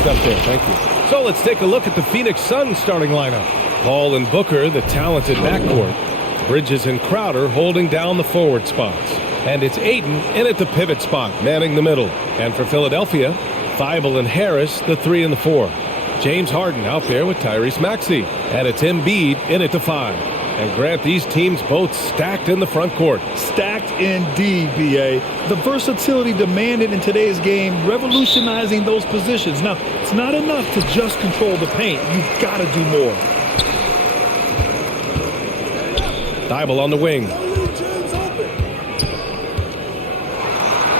stuff there. Thank you. So let's take a look at the Phoenix Suns starting lineup. Paul and Booker, the talented backcourt. Bridges and Crowder holding down the forward spots. And it's Ayton in at the pivot spot, manning the middle. And for Philadelphia, Thibault and Harris, the 3 and the 4. James Harden out there with Tyrese Maxey. And it's Embiid in at the 5. And Grant, these teams both stacked in the front court. Stacked indeed, B.A. The versatility demanded in today's game, revolutionizing those positions. Now, it's not enough to just control the paint. You've got to do more. Thibault on the wing.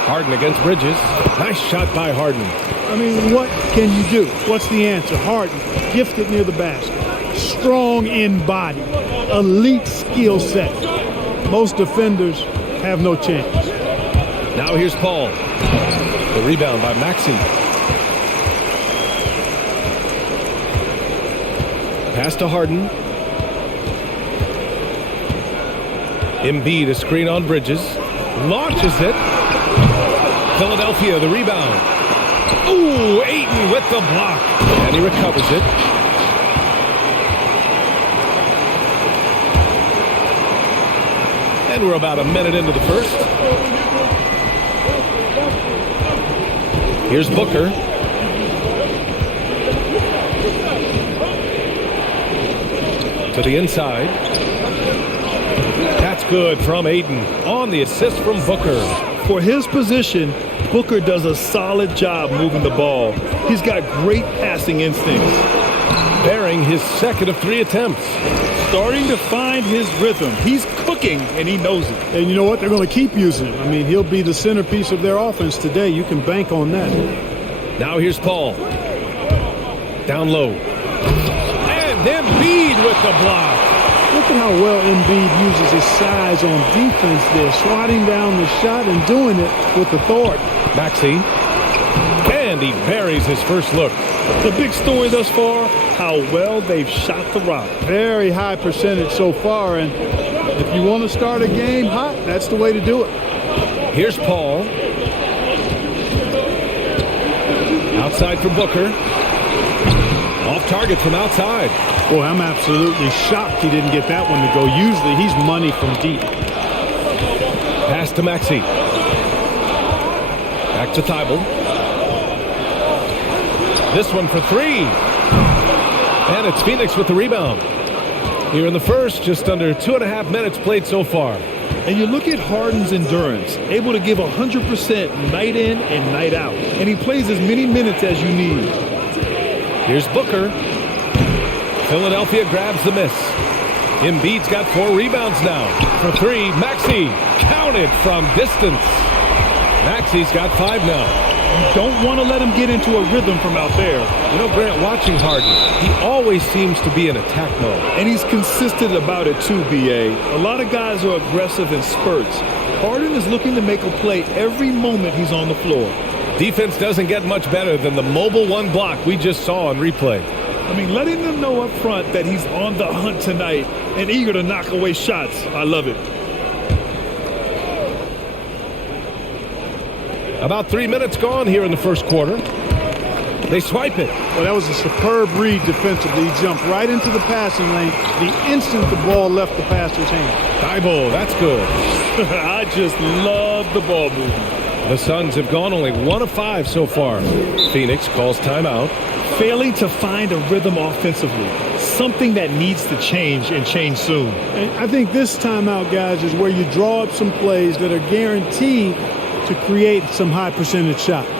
Harden against Bridges. Nice shot by Harden. I mean, what can you do? What's the answer? Harden, gifted near the basket. Strong in body. Elite skill set. Most defenders have no chance. Now here's Paul. The rebound by Maxey. Pass to Harden. Embiid, a screen on Bridges. Launches it. Philadelphia, the rebound. Ooh, Ayton with the block. And he recovers it. And we're about a minute into the first. Here's Booker. To the inside. That's good from Ayton on the assist from Booker. For his position, Booker does a solid job moving the ball. He's got great passing instincts. Bearing his second of 3 attempts. Starting to find his rhythm. He's cooking, and he knows it. And you know what? They're going to keep using him. I mean, he'll be the centerpiece of their offense today. You can bank on that. Now here's Paul. Down low. And Embiid with the block. Look at how well Embiid uses his size on defense there, swatting down the shot and doing it with authority. Maxey. And he buries his first look. The big story thus far, how well they've shot the rock. Very high percentage so far, and if you want to start a game hot, that's the way to do it. Here's Paul. Outside for Booker. Off target from outside. Boy, I'm absolutely shocked he didn't get that one to go. Usually he's money from deep. Pass to Maxey. Back to Thibault. This one for 3. And it's Phoenix with the rebound. Here in the first, just under 2.5 minutes played so far. And you look at Harden's endurance, able to give 100% night in and night out. And he plays as many minutes as you need. Here's Booker. Philadelphia grabs the miss. Embiid's got 4 rebounds now. For 3, Maxey counted from distance. Maxey's got 5 now. You don't want to let him get into a rhythm from out there. You know, Grant, watching Harden, he always seems to be in attack mode. And he's consistent about it too, B.A. A lot of guys are aggressive in spurts. Harden is looking to make a play every moment he's on the floor. Defense doesn't get much better than the mobile 1 block we just saw on replay. I mean, letting them know up front that he's on the hunt tonight and eager to knock away shots. I love it. About 3 minutes gone here in the first quarter. They swipe it. Well, that was a superb read defensively. He jumped right into the passing lane the instant the ball left the passer's hand. Thibault, that's good. I just love the ball movement. The Suns have gone only 1 of 5 so far. Phoenix calls timeout. Failing to find a rhythm offensively. Something that needs to change and change soon. And I think this timeout, guys, is where you draw up some plays that are guaranteed to create some high percentage shots.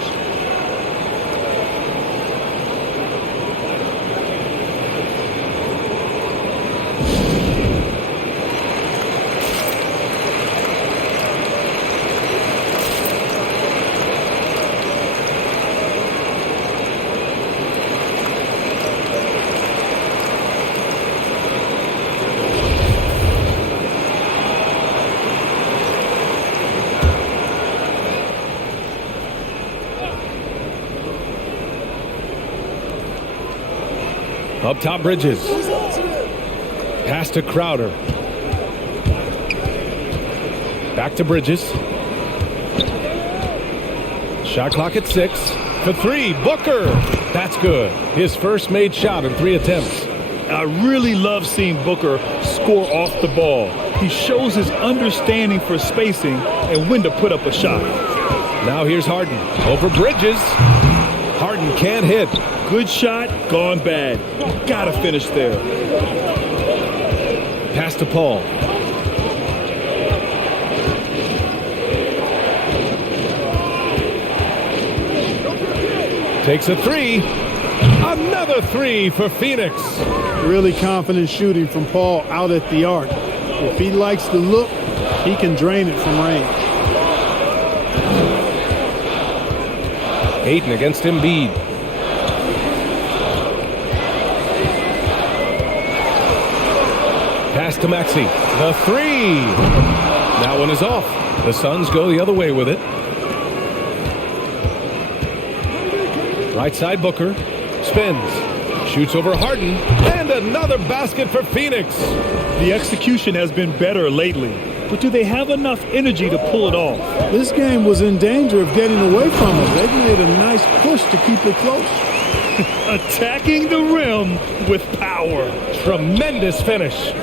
Up top, Bridges. Pass to Crowder. Back to Bridges. Shot clock at 6. for three. Booker. That's good. His first made shot in 3 attempts. I really love seeing Booker score off the ball. He shows his understanding for spacing and when to put up a shot. Now here's Harden. Over Bridges. Harden can't hit. Good shot, gone bad. You gotta finish there. Pass to Paul. Takes a three. Another three for Phoenix. Really confident shooting from Paul out at the arc. If he likes the look, he can drain it from range. Ayton against Embiid. Pass to Maxey. The three. That one is off. The Suns go the other way with it. Right side Booker. Spins. Shoots over Harden. And another basket for Phoenix. The execution has been better lately, but do they have enough energy to pull it off? This game was in danger of getting away from them. They've made a nice push to keep it close. Attacking the rim with power. Tremendous finish.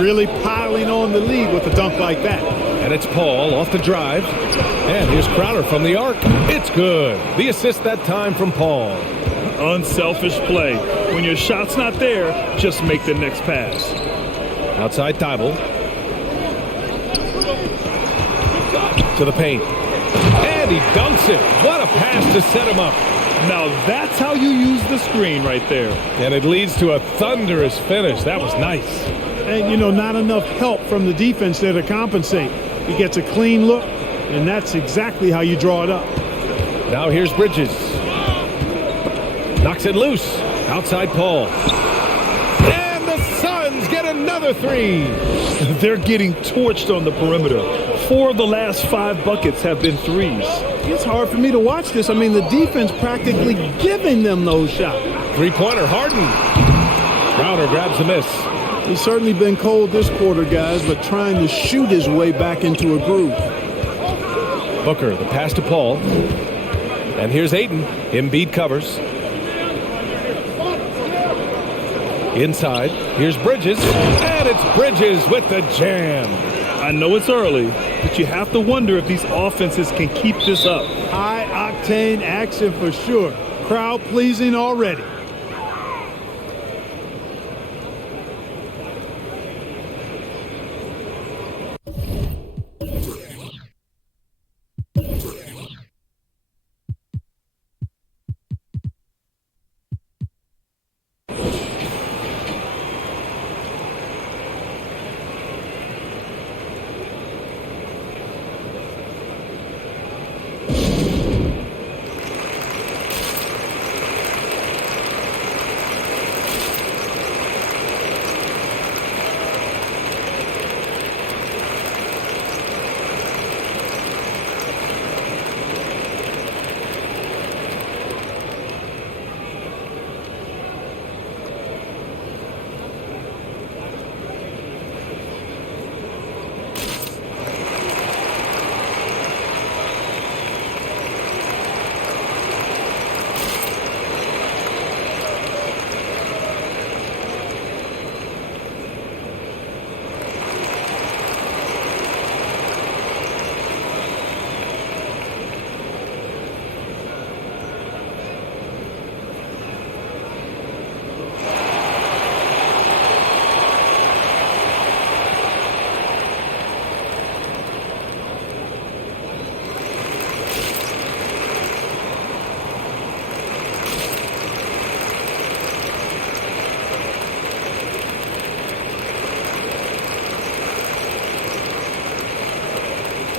Really piling on the lead with a dunk like that. And it's Paul off the drive. And here's Crowder from the arc. It's good. The assist that time from Paul. Unselfish play. When your shot's not there, just make the next pass. Outside Thibault. To the paint. And he dunks it. What a pass to set him up. Now that's how you use the screen right there. And it leads to a thunderous finish. That was nice. And, you know, not enough help from the defense there to compensate. He gets a clean look, and that's exactly how you draw it up. Now here's Bridges. Knocks it loose. Outside Paul. And the Suns get another three. They're getting torched on the perimeter. 4 of the last 5 buckets have been threes. It's hard for me to watch this. I mean, the defense practically giving them those shots. Three-pointer, Harden. Crowder grabs the miss. He's certainly been cold this quarter, guys, but trying to shoot his way back into a groove. Booker, the pass to Paul. And here's Ayton. Embiid covers. Inside, here's Bridges. And it's Bridges with the jam. I know it's early, but you have to wonder if these offenses can keep this up. High-octane action for sure. Crowd pleasing already.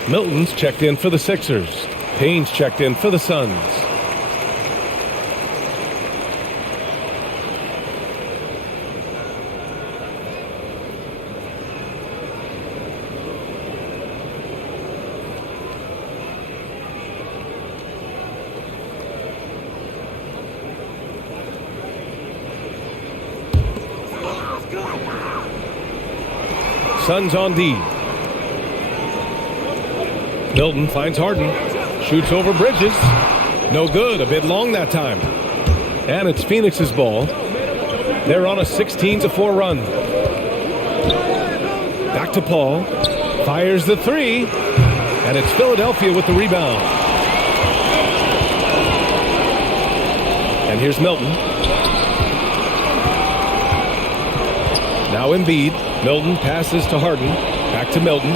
Milton's checked in for the Sixers. Payne's checked in for the Suns. Suns on D. Milton finds Harden. Shoots over Bridges. No good. A bit long that time. And it's Phoenix's ball. They're on a 16-4 run. Back to Paul. Fires the three. And it's Philadelphia with the rebound. And here's Milton. Now Embiid. Milton passes to Harden. Back to Milton.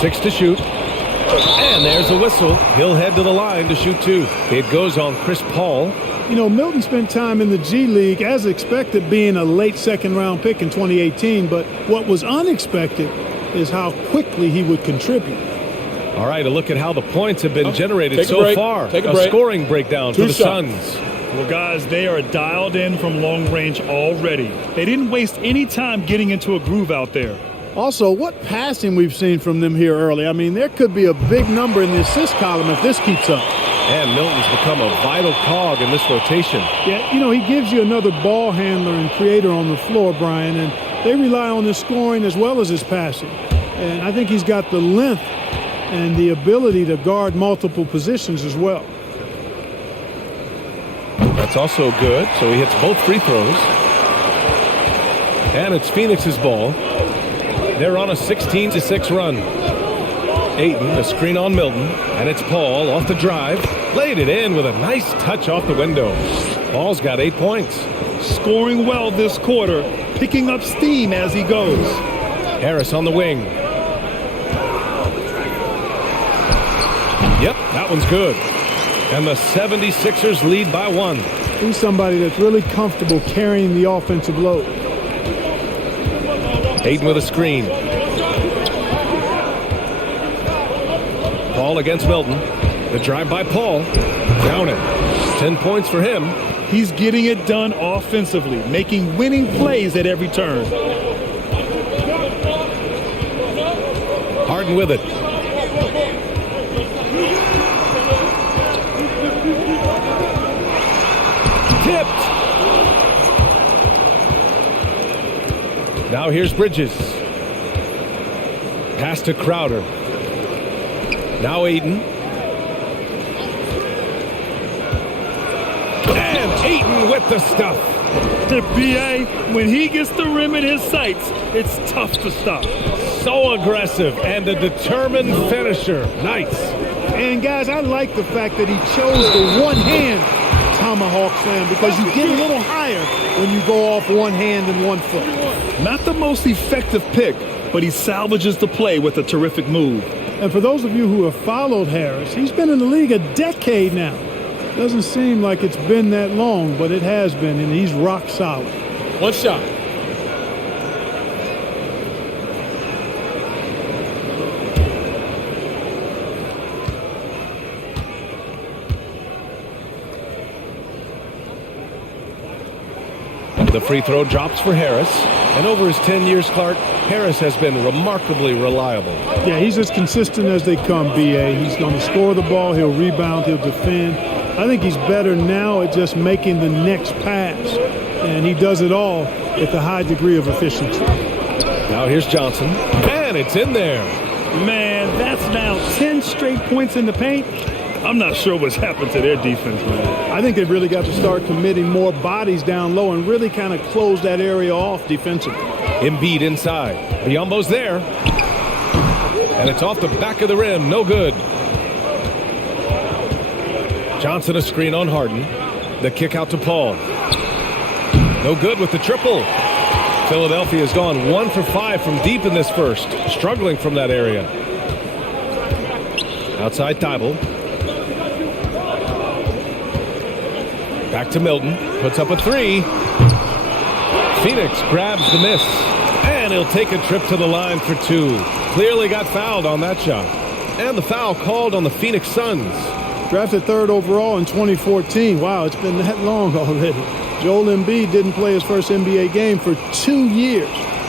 6 to shoot. And there's a whistle. He'll head to the line to shoot 2. It goes on Chris Paul. You know, Milton spent time in the G League, as expected, being a late second-round pick in 2018. But what was unexpected is how quickly he would contribute. All right, a look at how the points have been generated so far. A scoring breakdown for the Suns. Well, guys, they are dialed in from long range already. They didn't waste any time getting into a groove out there. Also, what passing we've seen from them here early. I mean, there could be a big number in the assist column if this keeps up. And Milton's become a vital cog in this rotation. Yeah, you know, he gives you another ball handler and creator on the floor, Brian, and they rely on his scoring as well as his passing. And I think he's got the length and the ability to guard multiple positions as well. That's also good, so he hits both free throws. And it's Phoenix's ball. They're on a 16-6 run. Ayton, a screen on Milton, and it's Paul off the drive. Laid it in with a nice touch off the window. Paul's got 8 points. Scoring well this quarter, picking up steam as he goes. Harris on the wing. Yep, that one's good. And the 76ers lead by 1. He's somebody that's really comfortable carrying the offensive load. Ayton with a screen. Paul against Milton. The drive by Paul. Down it. 10 points for him. He's getting it done offensively, making winning plays at every turn. Harden with it. Tipped. Now here's Bridges. Pass to Crowder. Now Ayton. And Ayton with the stuff. The BA, when he gets the rim in his sights, it's tough to stop. So aggressive and a determined finisher. Nice. And guys, I like the fact that he chose the one-hand tomahawk slam because you get a little higher when you go off one hand and 1 foot. Not the most effective pick, but he salvages the play with a terrific move. And for those of you who have followed Harris, he's been in the league a decade now. Doesn't seem like it's been that long, but it has been, and he's rock solid. 1 shot. The free throw drops for Harris. And over his 10 years, Clark, Harris has been remarkably reliable. Yeah, he's as consistent as they come, B.A. He's going to score the ball, he'll rebound, he'll defend. I think he's better now at just making the next pass. And he does it all with a high degree of efficiency. Now here's Johnson. And it's in there. Man, that's now 10 straight points in the paint. I'm not sure what's happened to their defense, man. I think they've really got to start committing more bodies down low and really kind of close that area off defensively. Embiid inside. Biyombo's there. And it's off the back of the rim. No good. Johnson a screen on Harden. The kick out to Paul. No good with the triple. Philadelphia has gone 1 for 5 from deep in this first. Struggling from that area. Outside Thibault. Back to Milton. Puts up a 3. Phoenix grabs the miss. And he'll take a trip to the line for 2. Clearly got fouled on that shot. And the foul called on the Phoenix Suns. Drafted 3rd overall in 2014. Wow, it's been that long already. Joel Embiid didn't play his first NBA game for 2 years.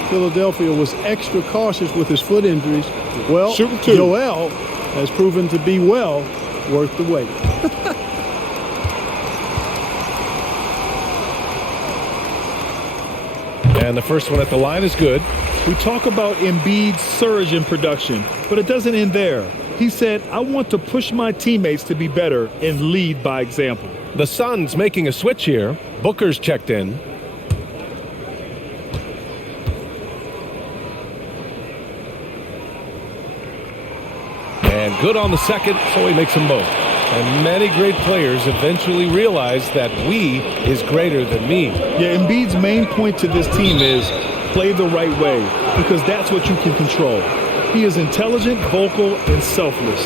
Philadelphia was extra cautious with his foot injuries. Well, Joel has proven to be well worth the wait. And the first one at the line is good. We talk about Embiid's surge in production, but it doesn't end there. He said, I want to push my teammates to be better and lead by example. The Suns making a switch here. Booker's checked in. And good on the second, so he makes them both. And many great players eventually realize that we is greater than me. Yeah, Embiid's main point to this team is play the right way, because that's what you can control. He is intelligent, vocal, and selfless.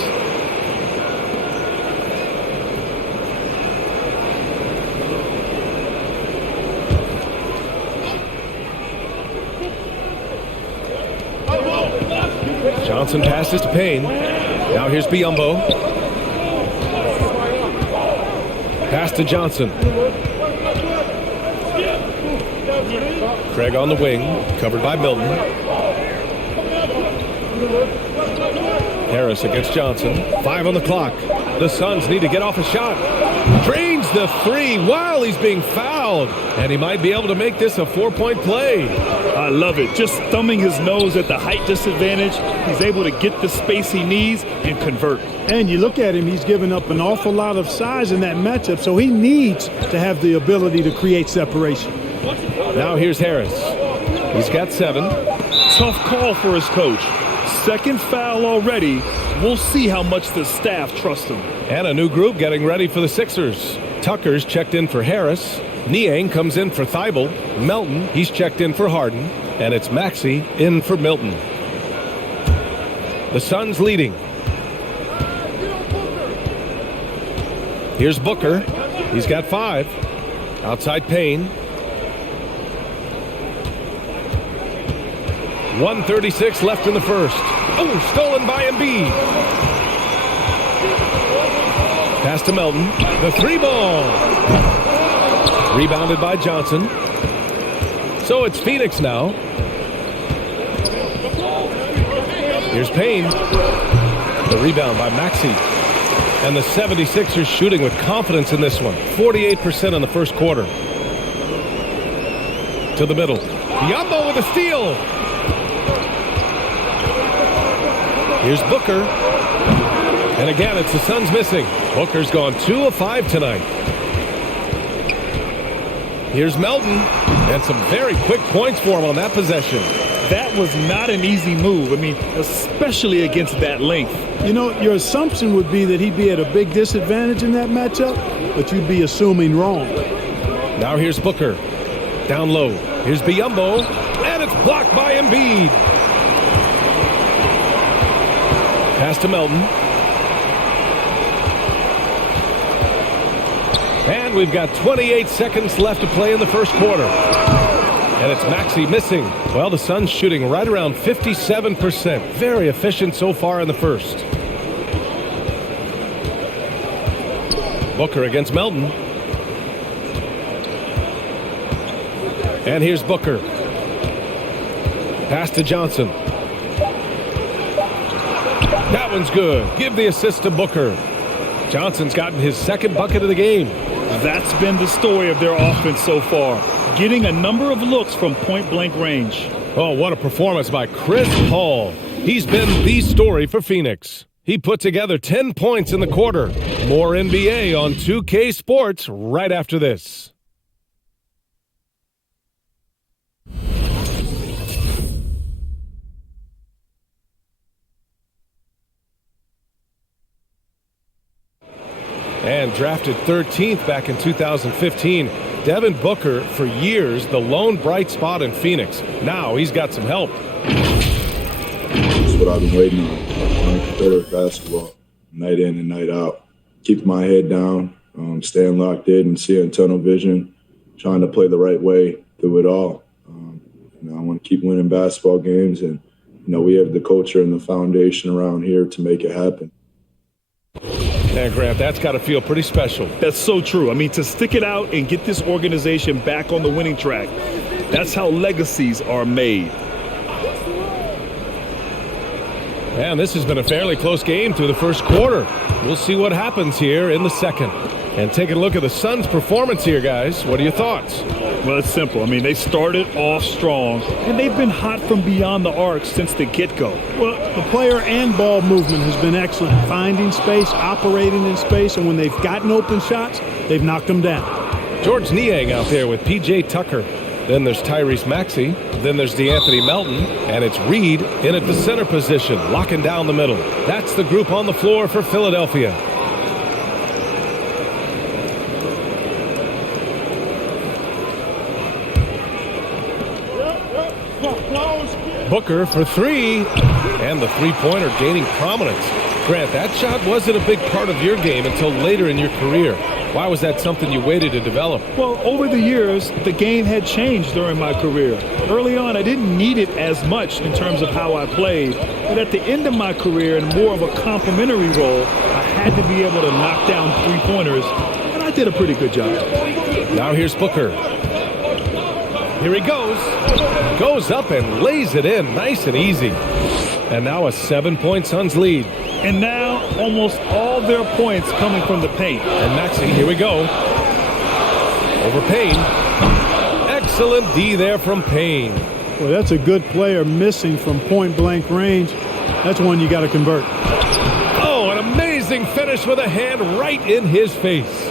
Johnson passes to Payne. Now here's Biyombo. Pass to Johnson. Craig on the wing, covered by Milton. Harris against Johnson. 5 on the clock. The Suns need to get off a shot. Drains the three while he's being fouled. And he might be able to make this a 4-point play. I love it. Just thumbing his nose at the height disadvantage. He's able to get the space he needs and convert. And you look at him, he's given up an awful lot of size in that matchup, so he needs to have the ability to create separation. Now here's Harris. He's got 7. Tough call for his coach. Second foul already. We'll see how much the staff trusts him. And a new group getting ready for the Sixers. Tucker's checked in for Harris. Niang comes in for Thibault. Melton, he's checked in for Harden. And it's Maxey in for Milton. The Suns leading. Here's Booker. He's got 5. Outside Payne. 1:36 left in the first. Oh, stolen by Embiid. Pass to Melton. The 3-ball. Rebounded by Johnson. So it's Phoenix now. Here's Payne. The rebound by Maxey. And the 76ers shooting with confidence in this one. 48% in the first quarter. To the middle. Biyombo with a steal. Here's Booker. And again, it's the Suns missing. Booker's gone 2 of 5 tonight. Here's Melton. And some very quick points for him on that possession. That was not an easy move. I mean, especially against that length. You know, your assumption would be that he'd be at a big disadvantage in that matchup, but you'd be assuming wrong. Now here's Booker. Down low. Here's Biyombo. And it's blocked by Embiid. Pass to Melton. And we've got 28 seconds left to play in the first quarter. And it's Maxey missing. Well, the Suns shooting right around 57%. Very efficient so far in the first. Booker against Melton. And here's Booker. Pass to Johnson. That one's good. Give the assist to Booker. Johnson's gotten his second bucket of the game. That's been the story of their offense so far. Getting a number of looks from point-blank range. Oh, what a performance by Chris Paul. He's been the story for Phoenix. He put together 10 points in the quarter. More NBA on 2K Sports right after this. And drafted 13th back in 2015, Devin Booker, for years, the lone bright spot in Phoenix. Now he's got some help. That's what I've been waiting on. Playing competitive basketball, night in and night out. Keeping my head down, staying locked in and seeing tunnel vision, trying to play the right way through it all. I want to keep winning basketball games, and we have the culture and the foundation around here to make it happen. Yeah, Grant, that's got to feel pretty special. That's so true. I mean, to stick it out and get this organization back on the winning track, that's how legacies are made. And this has been a fairly close game through the first quarter. We'll see what happens here in the second. And taking a look at the Suns' performance here, guys. What are your thoughts? Well, it's simple. I mean, they started off strong, and they've been hot from beyond the arc since the get-go. Well, the player and ball movement has been excellent. Finding space, operating in space, and when they've gotten open shots, they've knocked them down. George Niang out there with P.J. Tucker. Then there's Tyrese Maxey. Then there's DeAnthony Melton. And it's Reed in at the center position, locking down the middle. That's the group on the floor for Philadelphia. Booker for three. And the three-pointer gaining prominence. Grant, that shot wasn't a big part of your game until later in your career. Why was that something you waited to develop? Well, over the years, the game had changed during my career. Early on, I didn't need it as much in terms of how I played. But at the end of my career, in more of a complementary role, I had to be able to knock down three-pointers, and I did a pretty good job. Now here's Booker. Here he goes. Goes up and lays it in nice and easy. And now a 7-point Suns lead. And now almost all their points coming from the paint. And Maxey, here we go. Over Payne. Excellent D there from Payne. Well, that's a good player missing from point-blank range. That's one you got to convert. Oh, an amazing finish with a hand right in his face.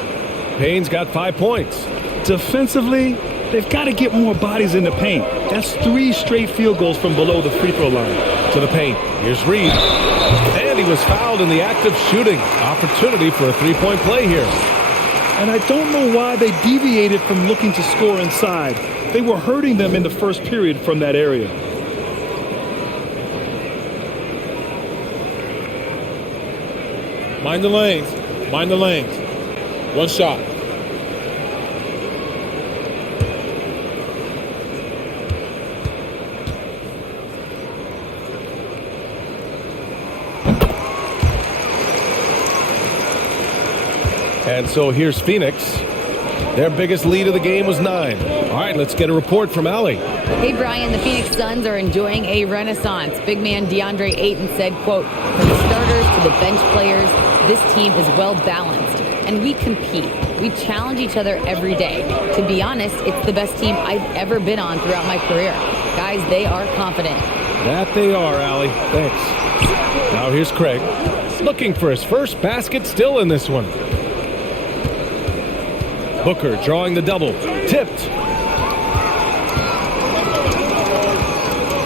Payne's got 5 points. Defensively, they've got to get more bodies in the paint. That's 3 straight field goals from below the free throw line. To the paint. Here's Reed. And he was fouled in the act of shooting. Opportunity for a three-point play here. And I don't know why they deviated from looking to score inside. They were hurting them in the first period from that area. Mind the lanes. Mind the lanes. One shot. And so here's Phoenix. Their biggest lead of the game was 9. All right, let's get a report from Allie. Hey, Brian, the Phoenix Suns are enjoying a renaissance. Big man DeAndre Ayton said, quote, from the starters to the bench players, this team is well balanced, and we compete. We challenge each other every day. To be honest, it's the best team I've ever been on throughout my career. Guys, they are confident. That they are, Allie. Thanks. Now here's Craig. Looking for his first basket still in this one. Booker drawing the double. Tipped.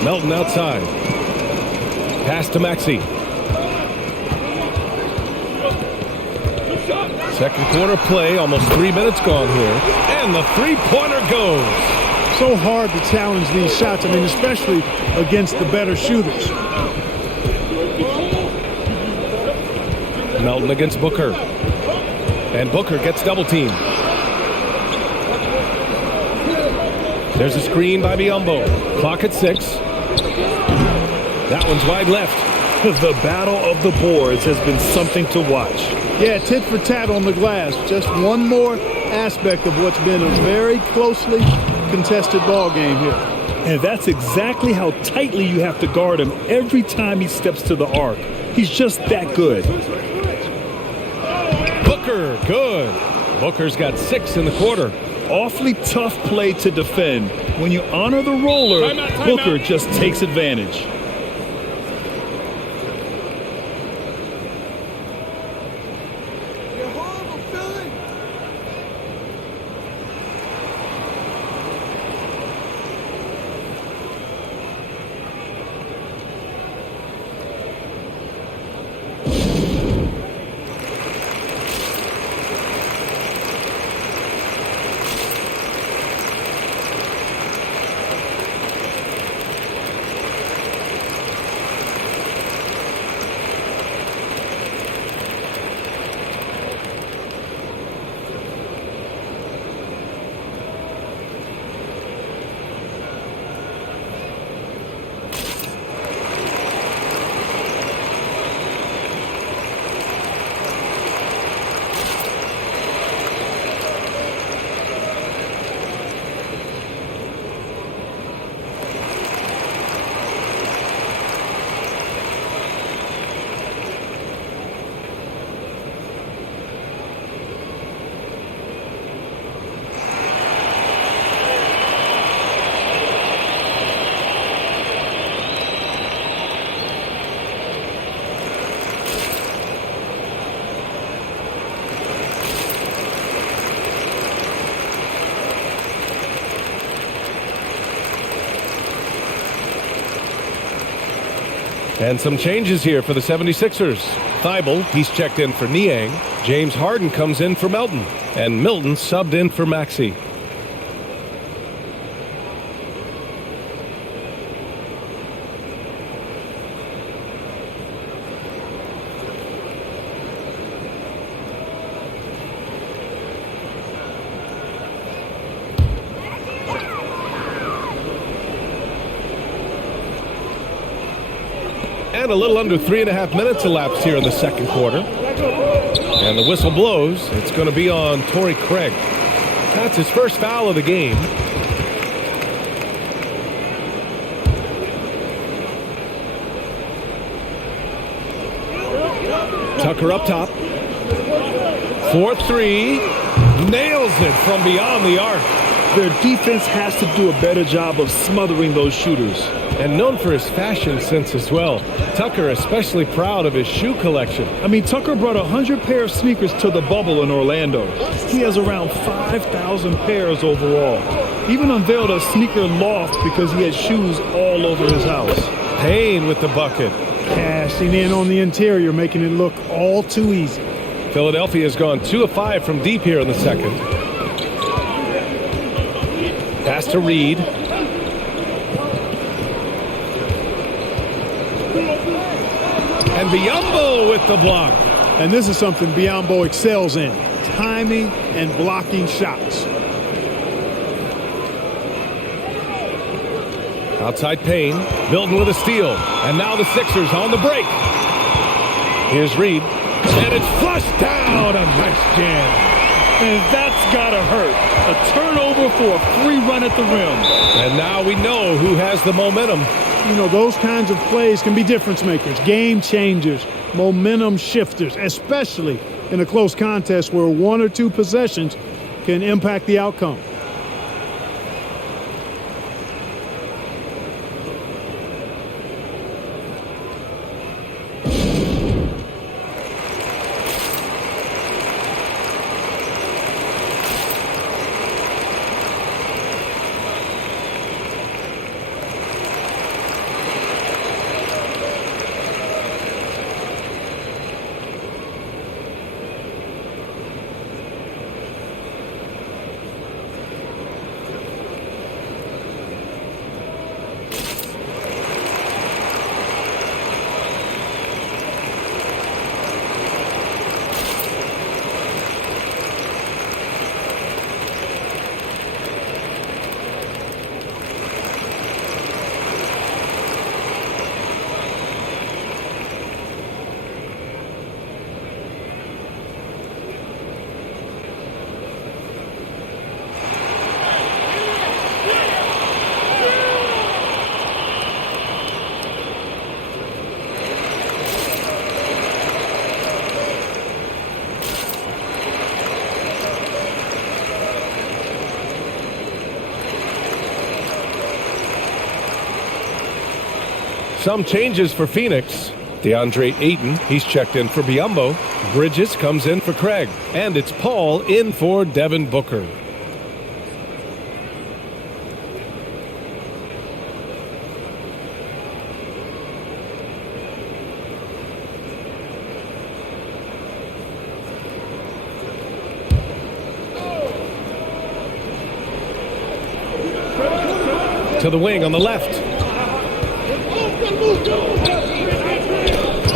Melton outside. Pass to Maxey. Second quarter play. Almost 3 minutes gone here. And the three-pointer goes. So hard to challenge these shots. I mean, especially against the better shooters. Melton against Booker. And Booker gets double-teamed. There's a screen by Biyombo. Clock at 6. That one's wide left. The battle of the boards has been something to watch. Yeah, tit for tat on the glass. Just one more aspect of what's been a very closely contested ball game here. And that's exactly how tightly you have to guard him every time he steps to the arc. He's just that good. Booker, good. Booker's got 6 in the quarter. Awfully tough play to defend. When you honor the roller, Booker just takes advantage. And some changes here for the 76ers. Thibault, he's checked in for Niang. James Harden comes in for Melton. And Milton subbed in for Maxey. And a little under 3.5 minutes elapsed here in the second quarter. And the whistle blows. It's going to be on Torrey Craig. That's his first foul of the game. Tucker up top. 4-3. Nails it from beyond the arc. Their defense has to do a better job of smothering those shooters. And known for his fashion sense as well. Tucker especially proud of his shoe collection. I mean, Tucker brought 100 pair of sneakers to the bubble in Orlando. He has around 5,000 pairs overall. Even unveiled a sneaker loft because he had shoes all over his house. Payne with the bucket. Cashing in on the interior, making it look all too easy. Philadelphia has gone 2 of 5 from deep here in the second. Pass to Reed. And Biyombo with the block. And this is something Biyombo excels in. Timing and blocking shots. Outside Payne. Milton with a steal. And now the Sixers on the break. Here's Reed. And it's flushed down. A nice jam. And that's gotta hurt. A turnover for a free run at the rim. And now we know who has the momentum. You know, those kinds of plays can be difference makers, game changers, momentum shifters, especially in a close contest where 1 or 2 possessions can impact the outcome. Some changes for Phoenix. DeAndre Ayton, he's checked in for Biyombo. Bridges comes in for Craig. And it's Paul in for Devin Booker. To the wing on the left.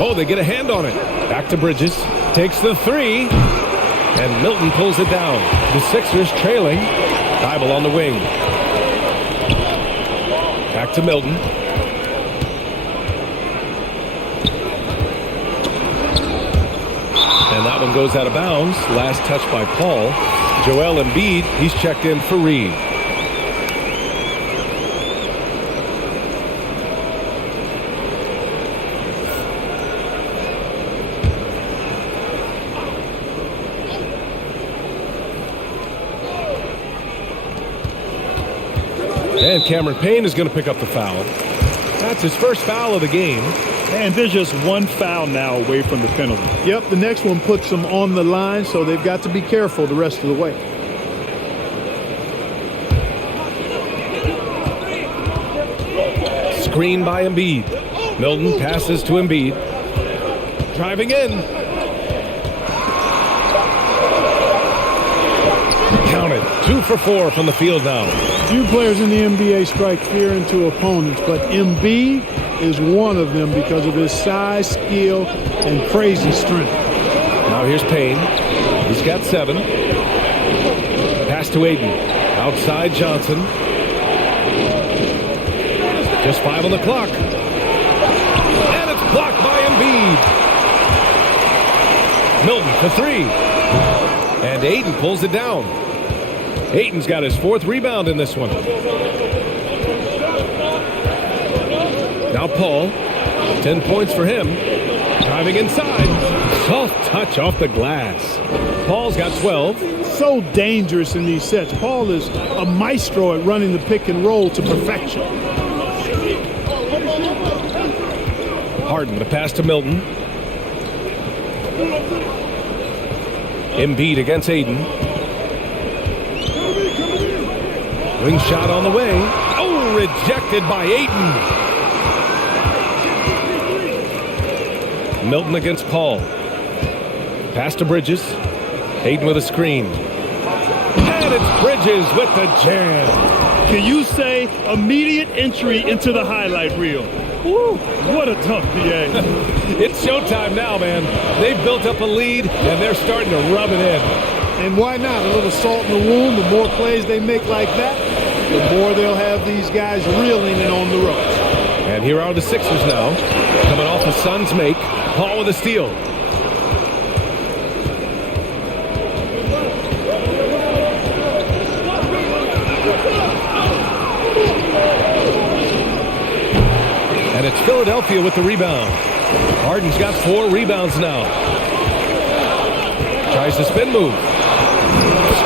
Oh, they get a hand on it. Back to Bridges. Takes the 3. And Milton pulls it down. The Sixers trailing. Thibault on the wing. Back to Milton. And that one goes out of bounds. Last touch by Paul. Joel Embiid, he's checked in for Reed. And Cameron Payne is going to pick up the foul. That's his first foul of the game. And there's just one foul now away from the penalty. Yep, the next one puts them on the line, so they've got to be careful the rest of the way. Screen by Embiid. Milton passes to Embiid. Driving in. Count it. 2 for 4 from the field now. Few players in the NBA strike fear into opponents, but Embiid is one of them because of his size, skill, and crazy strength. Now here's Payne. He's got 7. Pass to Aiden. Outside Johnson. Just 5 on the clock. And it's blocked by Embiid. Milton for 3. And Aiden pulls it down. Aiden's got his 4th rebound in this one. Now Paul. 10 points for him. Driving inside. Soft touch off the glass. Paul's got 12. So dangerous in these sets. Paul is a maestro at running the pick and roll to perfection. Harden, the pass to Milton. Embiid against Aiden. Wing shot on the way. Oh, rejected by Aiden. Milton against Paul. Pass to Bridges. Aiden with a screen. And it's Bridges with the jam. Can you say immediate entry into the highlight reel? Woo, what a dunk, BA. It's showtime now, man. They've built up a lead, and they're starting to rub it in. And why not? A little salt in the wound. The more plays they make like that, the more they'll have these guys reeling and on the ropes. And here are the Sixers now. Coming off the Suns make. Paul with a steal. And it's Philadelphia with the rebound. Harden's got 4 rebounds now. Tries the spin move.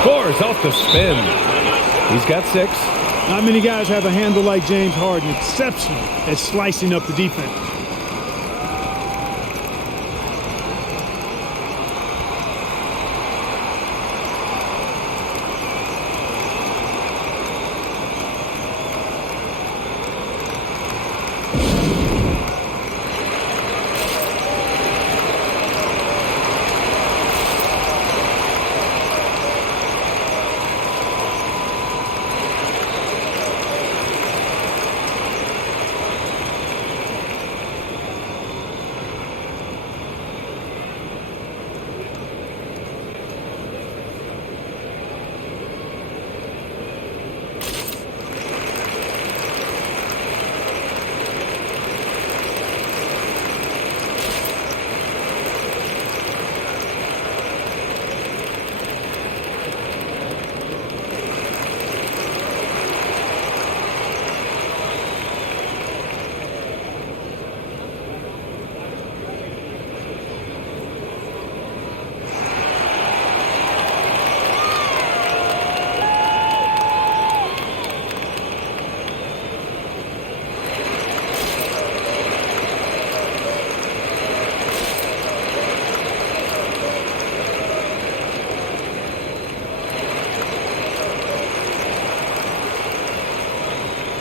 Scores off the spin. He's got 6. Not many guys have a handle like James Harden. Exceptional at slicing up the defense.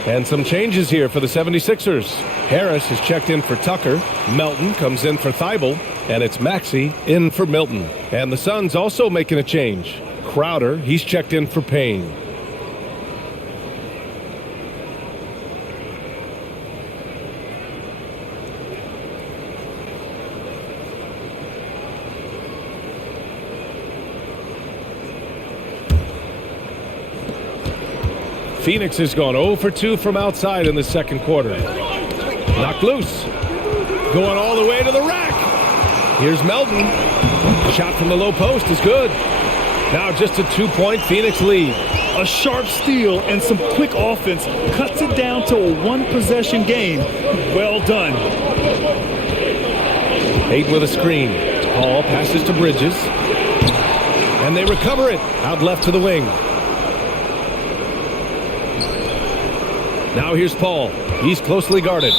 And some changes here for the 76ers. Harris is checked in for Tucker. Melton comes in for Thibault. And it's Maxey in for Milton. And the Suns also making a change. Crowder, he's checked in for Payne. Phoenix has gone 0 for 2 from outside in the second quarter. Knocked loose. Going all the way to the rack. Here's Melton. Shot from the low post is good. Now just a 2-point Phoenix lead. A sharp steal and some quick offense cuts it down to a 1-possession game. Well done. Aiden with a screen. Paul passes to Bridges. And they recover it. Out left to the wing. Now here's Paul. He's closely guarded.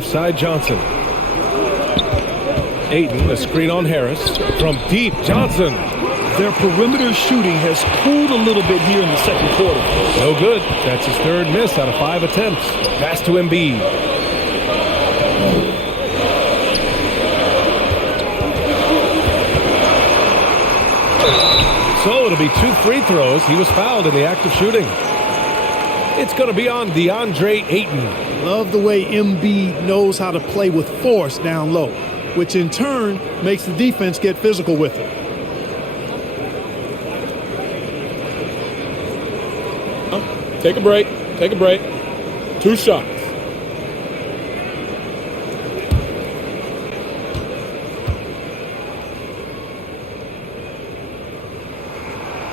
Left side, Johnson. Ayton, a screen on Harris. From deep, Johnson. Their perimeter shooting has cooled a little bit here in the second quarter. No good. That's his third miss out of 5 attempts. Pass to Embiid. So it'll be 2 free throws. He was fouled in the act of shooting. It's going to be on DeAndre Ayton. Love the way Embiid knows how to play with force down low, which in turn makes the defense get physical with him. Take a break. Take a break. 2 shots.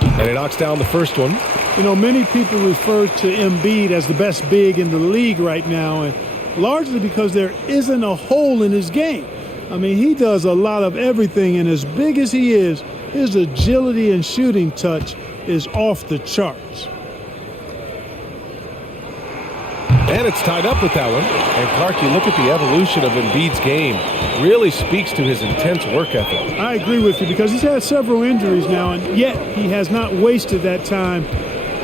And he knocks down the first one. You know, many people refer to Embiid as the best big in the league right now, and largely because there isn't a hole in his game. I mean, he does a lot of everything, and as big as he is, his agility and shooting touch is off the charts. And it's tied up with that one. And Clark, you look at the evolution of Embiid's game. Really speaks to his intense work ethic. I agree with you because he's had several injuries now, and yet he has not wasted that time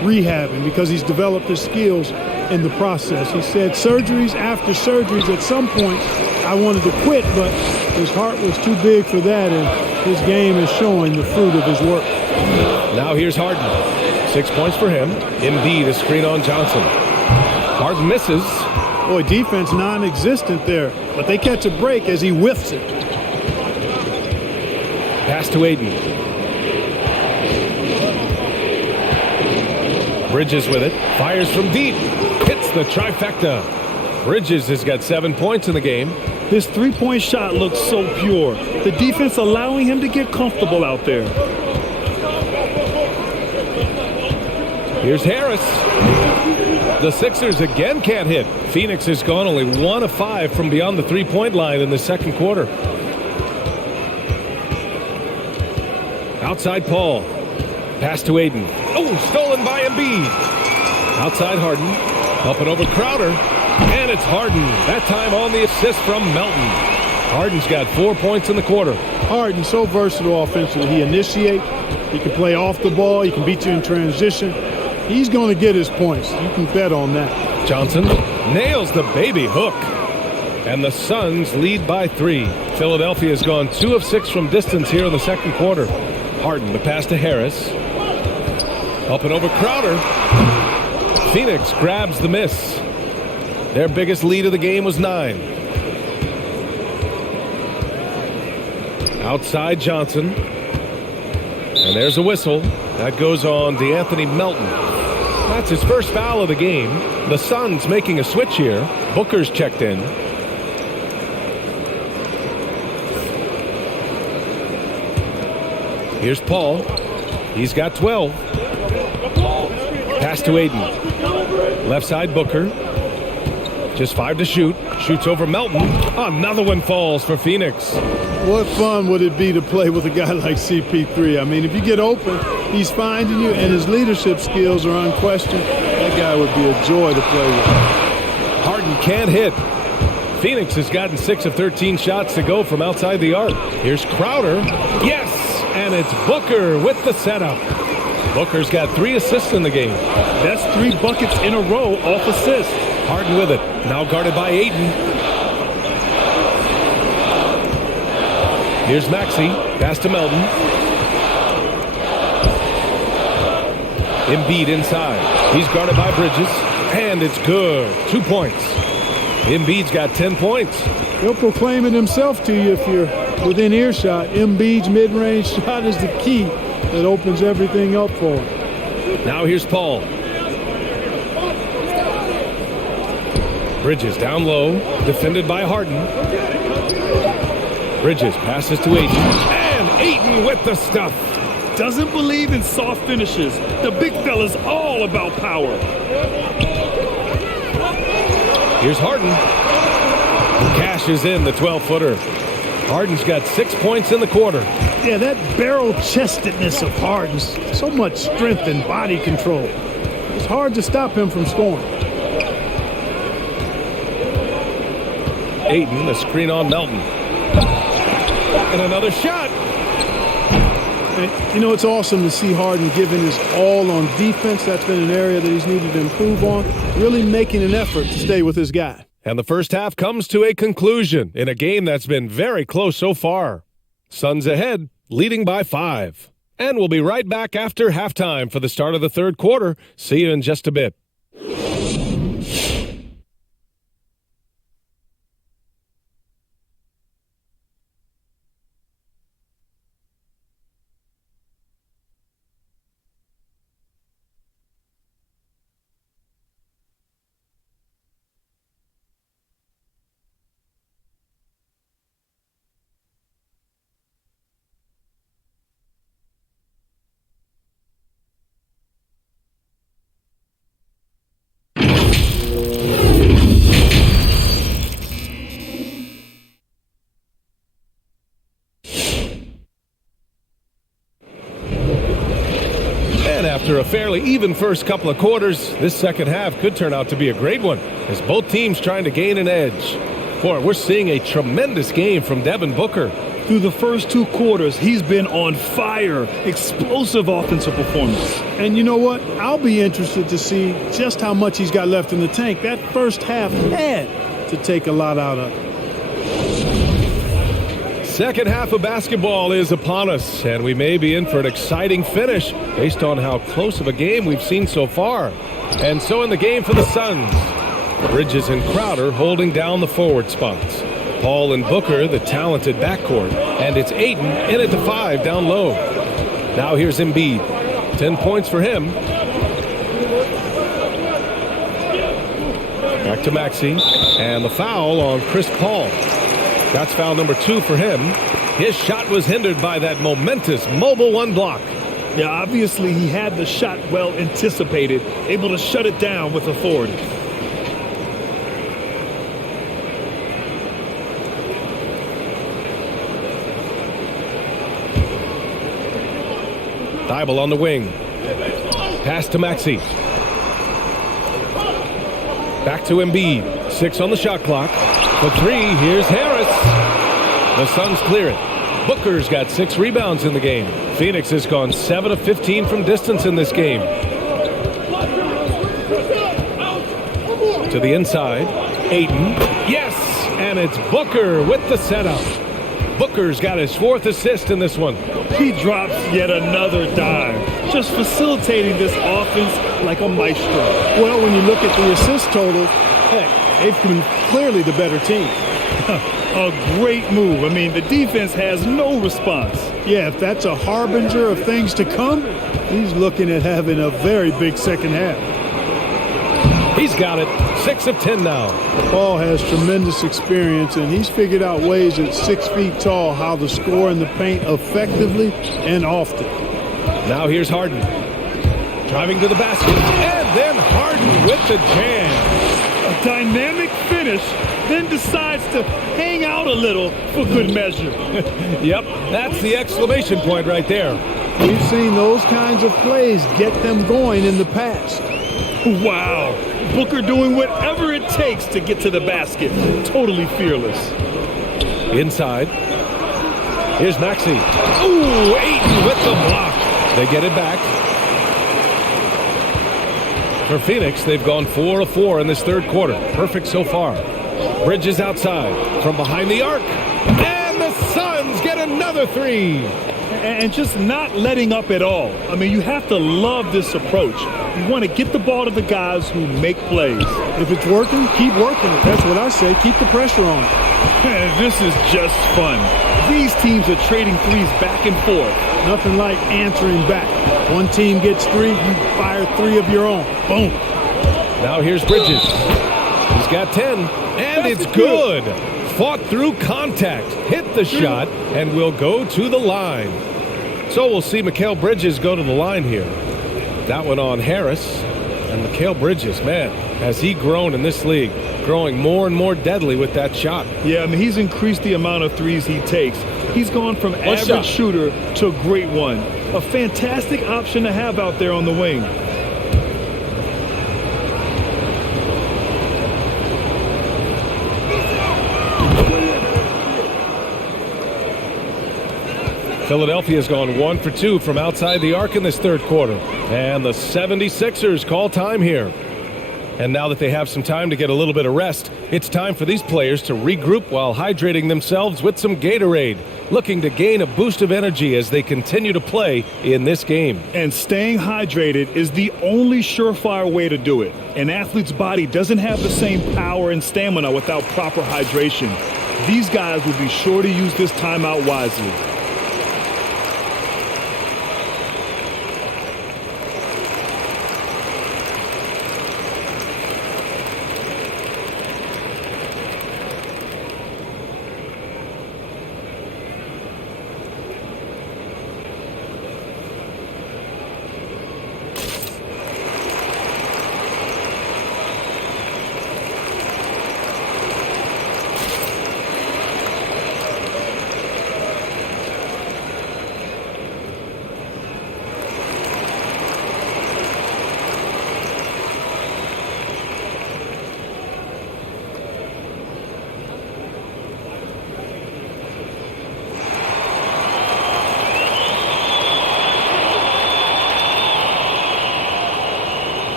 rehabbing because he's developed his skills in the process. He said surgeries after surgeries, at some point I wanted to quit, but his heart was too big for that, and his game is showing the fruit of his work. Now here's Harden. 6 points for him. Embiid, a screen on Johnson. Harden misses. Boy, defense non-existent there, but they catch a break as he whiffs it. Pass to Ayton. Bridges with it. Fires from deep. Hits the trifecta. Bridges has got 7 points in the game. His three-point shot looks so pure. The defense allowing him to get comfortable out there. Here's Harris. The Sixers again can't hit. Phoenix has gone only 1 of 5 from beyond the three-point line in the second quarter. Outside Paul. Pass to Ayton. Oh, stolen by Embiid. Outside Harden. Up and over Crowder. And it's Harden. That time on the assist from Melton. Harden's got 4 points in the quarter. Harden, so versatile offensively. He initiates. He can play off the ball. He can beat you in transition. He's going to get his points. You can bet on that. Johnson nails the baby hook. And the Suns lead by 3. Philadelphia has gone 2 of 6 from distance here in the second quarter. Harden, the pass to Harris. Up and over Crowder. Phoenix grabs the miss. Their biggest lead of the game was 9. Outside Johnson. And there's a whistle. That goes on DeAnthony Melton. That's his first foul of the game. The Suns making a switch here. Booker's checked in. Here's Paul. He's got 12. Pass to Ayton. Left side Booker. Just 5 to shoot. Shoots over Melton. Another one falls for Phoenix. What fun would it be to play with a guy like CP3? I mean, if you get open, he's finding you, and his leadership skills are unquestioned. That guy would be a joy to play with. Harden can't hit. Phoenix has gotten 6 of 13 shots to go from outside the arc. Here's Crowder. Yes! And it's Booker with the setup. Booker's got 3 assists in the game. That's 3 buckets in a row off assists. Harden with it. Now guarded by Ayton. Here's Maxey. Pass to Melton. Embiid inside. He's guarded by Bridges. And it's good. 2 points. Embiid's got 10 points. He'll proclaim it himself to you if you're within earshot. Embiid's mid-range shot is the key that opens everything up for him. Now here's Paul. Bridges down low. Defended by Harden. Bridges passes to Ayton. And Ayton with the stuff. Doesn't believe in soft finishes. The big fella's all about power. Here's Harden. Cashes in the 12-footer. Harden's got 6 points in the quarter. Yeah, that barrel-chestedness of Harden. So much strength and body control. It's hard to stop him from scoring. Ayton, a screen on Melton. And another shot. And, you know, it's awesome to see Harden giving his all on defense. That's been an area that he's needed to improve on, really making an effort to stay with his guy. And the first half comes to a conclusion in a game that's been very close so far. Suns ahead, leading by 5. And we'll be right back after halftime for the start of the third quarter. See you in just a bit. After a fairly even first couple of quarters, this second half could turn out to be a great one as both teams trying to gain an edge. Boy, we're seeing a tremendous game from Devin Booker. Through the first 2 quarters, he's been on fire. Explosive offensive performance. And you know what? I'll be interested to see just how much he's got left in the tank. That first half had to take a lot out of it. Second half of basketball is upon us, and we may be in for an exciting finish based on how close of a game we've seen so far. And so in the game for the Suns, Bridges and Crowder holding down the forward spots. Paul and Booker, the talented backcourt, and it's Ayton in at the 5 down low. Now here's Embiid. 10 points for him. Back to Maxey, and the foul on Chris Paul. That's foul number 2 for him. His shot was hindered by that momentous mobile 1 block. Yeah, obviously he had the shot well anticipated, able to shut it down with authority. Thibault on the wing. Pass to Maxey. Back to Embiid. 6 on the shot clock. For 3, here's Harris. The Suns clear it. Booker's got 6 rebounds in the game. Phoenix has gone 7 of 15 from distance in this game. To the inside. Ayton. Yes! And it's Booker with the setup. Booker's got his 4th assist in this one. He drops yet another dime. Just facilitating this offense like a maestro. Well, when you look at the assist total, heck, they've been clearly the better team. A great move. I mean, the defense has no response. Yeah, if that's a harbinger of things to come, he's looking at having a very big second half. He's got it. 6 of 10 now. Paul has tremendous experience, and he's figured out ways at 6 feet tall how to score in the paint effectively and often. Now here's Harden. Driving to the basket. And then Harden with the jam. A dynamic finish, then decides to hang out a little for good measure. Yep, that's the exclamation point right there. We've seen those kinds of plays get them going in the past. Wow. Booker doing whatever it takes to get to the basket. Totally fearless. Inside. Here's Maxey. Ooh, Ayton with the block. They get it back. For Phoenix, they've gone 4 of 4 in this third quarter. Perfect so far. Bridges outside from behind the arc. And the Suns get another 3. And just not letting up at all. I mean, you have to love this approach. You want to get the ball to the guys who make plays. If it's working, keep working it. That's what I say. Keep the pressure on. This is just fun. These teams are trading threes back and forth. Nothing like answering back. One team gets 3, you fire 3 of your own. Boom. Now here's Bridges. He's got 10, and it's good. Fought through contact, hit the shot, and will go to the line. So we'll see Mikal Bridges go to the line here. That one on Harris. And Mikal Bridges, man, has he grown in this league, growing more and more deadly with that shot. Yeah, I mean, he's increased the amount of threes he takes. He's gone from average shooter to a great one. A fantastic option to have out there on the wing. Philadelphia's gone 1 for 2 from outside the arc in this third quarter. And the 76ers call time here. And now that they have some time to get a little bit of rest, it's time for these players to regroup while hydrating themselves with some Gatorade, looking to gain a boost of energy as they continue to play in this game. And staying hydrated is the only surefire way to do it. An athlete's body doesn't have the same power and stamina without proper hydration. These guys will be sure to use this timeout wisely.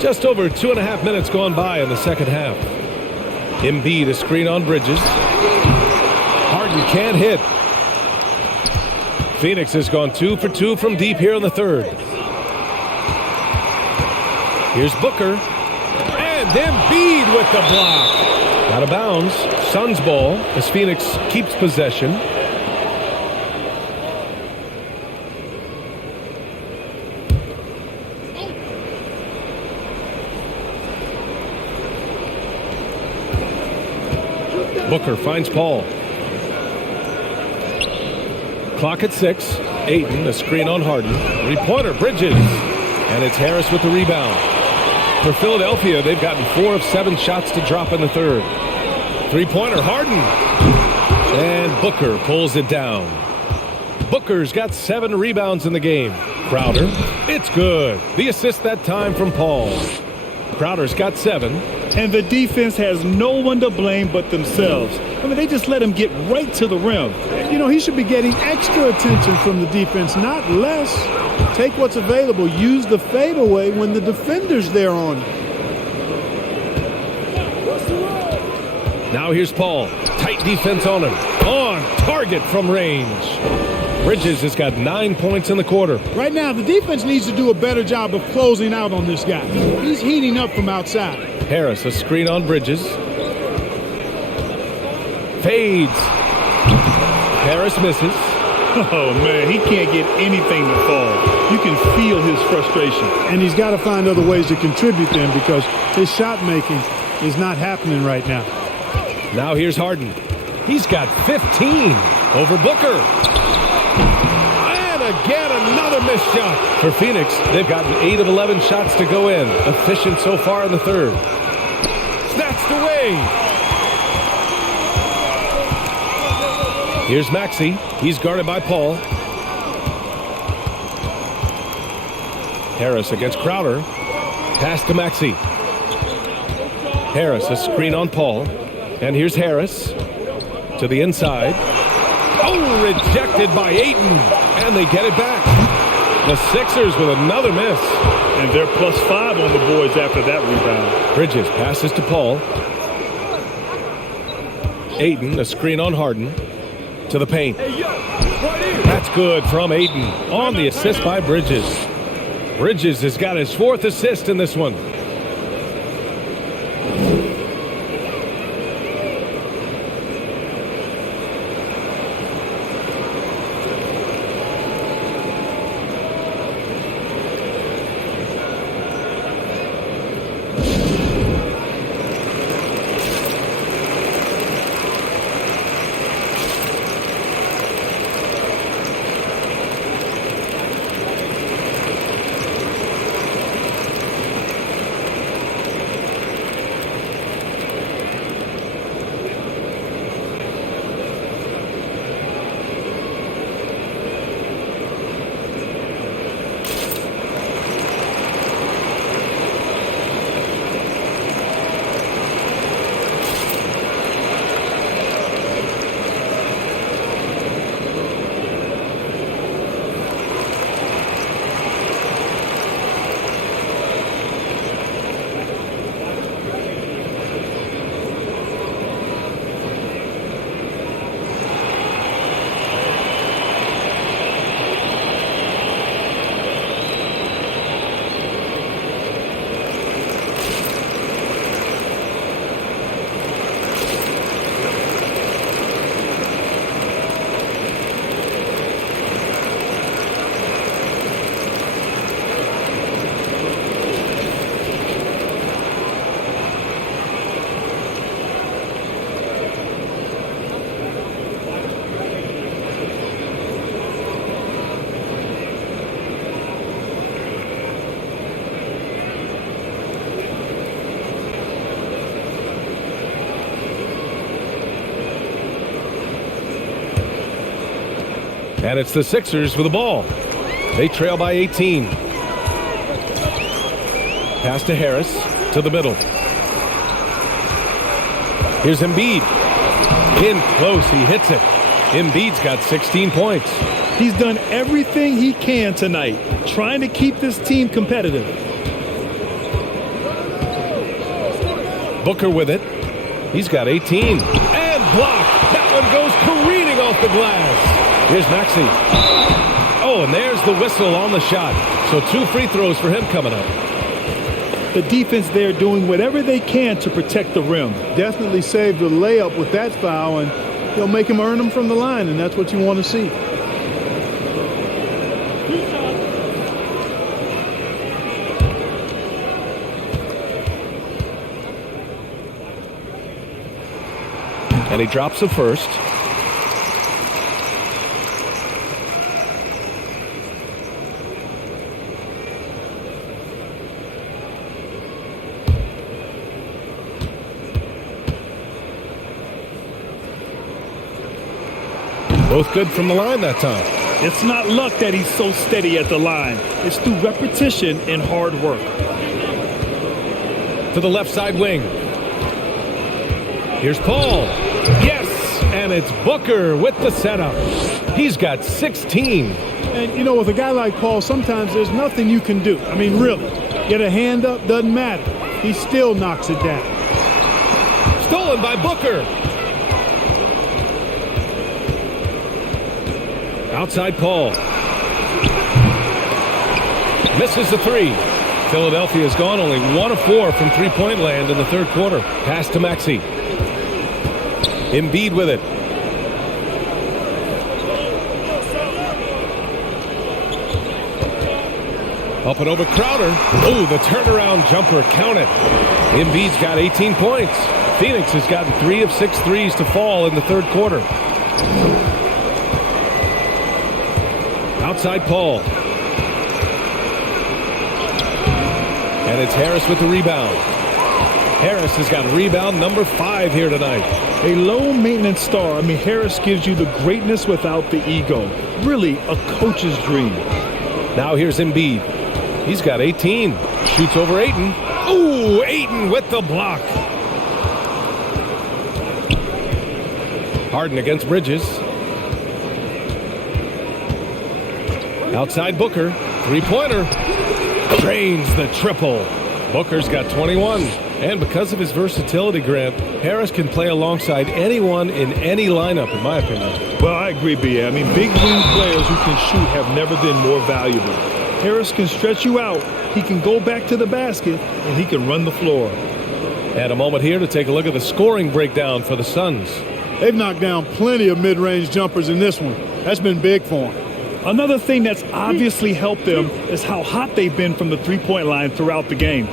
Just over 2.5 minutes gone by in the second half. Embiid a screen on Bridges. Harden can't hit. Phoenix has gone 2 for 2 from deep here in the third. Here's Booker. And Embiid with the block. Out of bounds. Suns ball as Phoenix keeps possession. Booker finds Paul. Clock at 6. Ayton, a screen on Harden. Three-pointer, Bridges. And it's Harris with the rebound. For Philadelphia, they've gotten 4 of 7 shots to drop in the third. Three-pointer, Harden. And Booker pulls it down. Booker's got 7 rebounds in the game. Crowder, it's good. The assist that time from Paul. Crowder's got 7. And the defense has no one to blame but themselves. I mean, they just let him get right to the rim. You know, he should be getting extra attention from the defense, not less. Take what's available. Use the fadeaway when the defender's there on you. Now here's Paul. Tight defense on him. On target from range. Bridges has got 9 points in the quarter. Right now, the defense needs to do a better job of closing out on this guy. He's heating up from outside. Harris, a screen on Bridges. Fades. Harris misses. Oh, man, he can't get anything to fall. You can feel his frustration. And he's got to find other ways to contribute then because his shot making is not happening right now. Now here's Harden. He's got 15 over Booker. And again, another missed shot. For Phoenix, they've gotten 8 of 11 shots to go in. Efficient so far in the third. Snatched away. Here's Maxey. He's guarded by Paul. Harris against Crowder. Pass to Maxey. Harris, a screen on Paul. And here's Harris to the inside. Oh, rejected by Ayton. And they get it back. The Sixers with another miss. And they're +5 on the boards after that rebound. Bridges passes to Paul. Ayton, a screen on Harden. To the paint. That's good from Ayton. On the assist by Bridges. Bridges has got his 4th assist in this one. And it's the Sixers with the ball. They trail by 18. Pass to Harris, to the middle. Here's Embiid. In close, he hits it. Embiid's got 16 points. He's done everything he can tonight, trying to keep this team competitive. Booker with it. He's got 18. And blocked. That one goes careening off the glass. Here's Maxey. Oh, and there's the whistle on the shot. So 2 free throws for him coming up. The defense there doing whatever they can to protect the rim. Definitely saved the layup with that foul, and he'll make him earn them from the line, and that's what you want to see. And he drops the first. Both good from the line that time. It's not luck that he's so steady at the line. It's through repetition and hard work. To the left side wing. Here's Paul. Yes! And it's Booker with the setup. He's got 16. And, you know, with a guy like Paul, sometimes there's nothing you can do. I mean, really. Get a hand up, doesn't matter. He still knocks it down. Stolen by Booker. Outside Paul. Misses the 3. Philadelphia's gone only 1 of 4 from three-point land in the third quarter. Pass to Maxey. Embiid with it. Up and over Crowder. Oh, the turnaround jumper. Count it. Embiid's got 18 points. Phoenix has gotten 3 of 6 threes to fall in the third quarter. Outside Paul. And it's Harris with the rebound. Harris has got rebound number 5 here tonight. A low-maintenance star. I mean, Harris gives you the greatness without the ego. Really a coach's dream. Now here's Embiid. He's got 18. Shoots over Ayton. Ooh, Ayton with the block. Harden against Bridges. Outside Booker. Three-pointer. Drains the triple. Booker's got 21. And because of his versatility, Grant, Harris can play alongside anyone in any lineup, in my opinion. Well, I agree, B.A. I mean, big wing players who can shoot have never been more valuable. Harris can stretch you out. He can go back to the basket, and he can run the floor. And a moment here to take a look at the scoring breakdown for the Suns. They've knocked down plenty of mid-range jumpers in this one. That's been big for them. Another thing that's obviously helped them is how hot they've been from the three-point line throughout the game.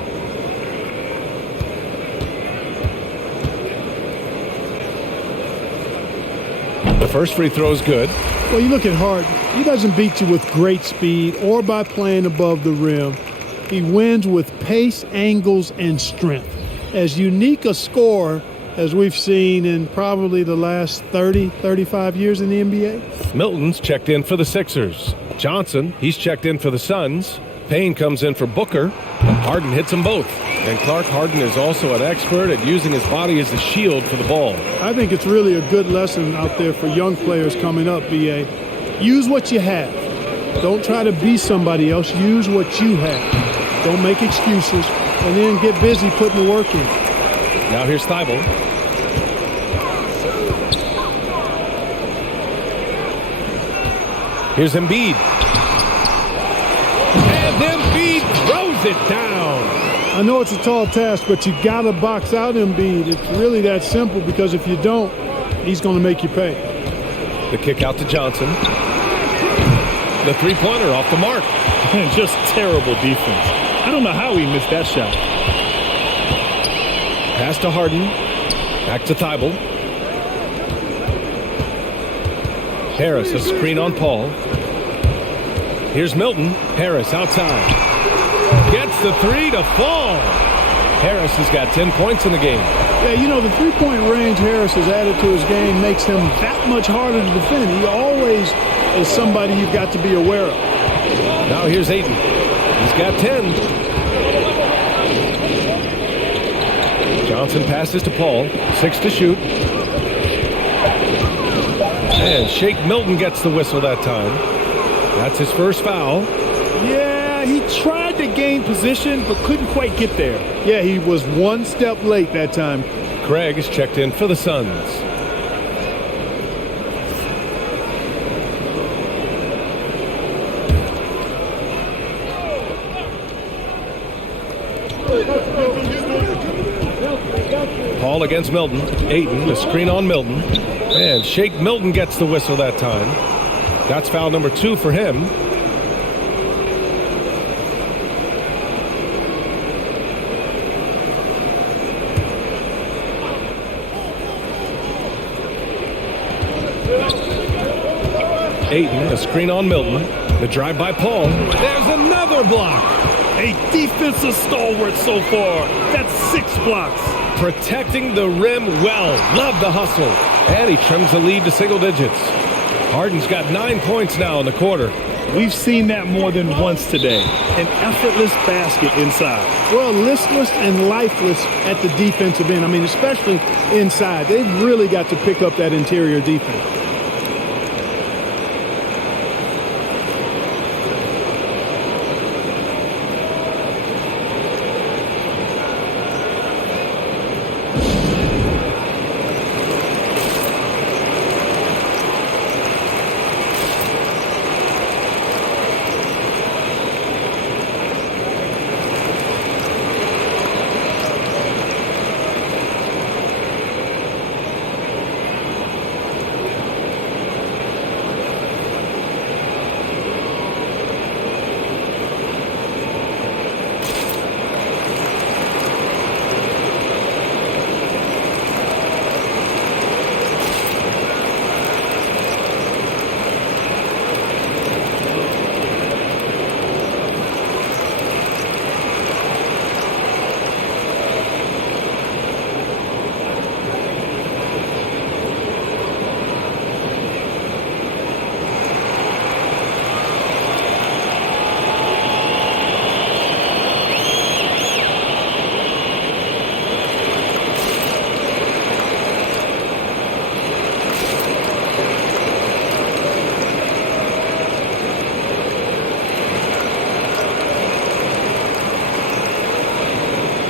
The first free throw is good. Well, you look at Harden. He doesn't beat you with great speed or by playing above the rim. He wins with pace, angles, and strength. As unique a scorer as we've seen in probably the last 30, 35 years in the NBA. Milton's checked in for the Sixers. Johnson, he's checked in for the Suns. Payne comes in for Booker. Harden hits them both. And Clark Harden is also an expert at using his body as a shield for the ball. I think it's really a good lesson out there for young players coming up, B.A. Use what you have. Don't try to be somebody else. Use what you have. Don't make excuses. And then get busy putting the work in. Now here's Thibault. Here's Embiid. And Embiid throws it down. I know it's a tall task, but you got to box out Embiid. It's really that simple, because if you don't, he's going to make you pay. The kick out to Johnson. The three-pointer off the mark. Just terrible defense. I don't know how he missed that shot. Pass to Harden. Back to Thibault. Harris, a screen on Paul. Here's Milton. Harris outside. Gets the 3 to fall. Harris has got 10 points in the game. Yeah, you know, the three-point range Harris has added to his game makes him that much harder to defend. He always is somebody you've got to be aware of. Now here's Ayton. He's got 10. Johnson passes to Paul. 6 to shoot. And Shake Milton gets the whistle that time. That's his first foul. Yeah, he tried to gain position but couldn't quite get there. Yeah, he was one step late that time. Craig is checked in for the Suns. Paul against Milton. Ayton, the screen on Milton. And Shake Milton gets the whistle that time. That's foul number 2 for him. Ayton, a screen on Milton. The drive by Paul. There's another block. A defensive stalwart so far. That's 6 blocks. Protecting the rim well. Love the hustle. And he trims the lead to single digits. Harden's got 9 points now in the quarter. We've seen that more than once today. An effortless basket inside. Well, listless and lifeless at the defensive end. I mean, especially inside. They've really got to pick up that interior defense.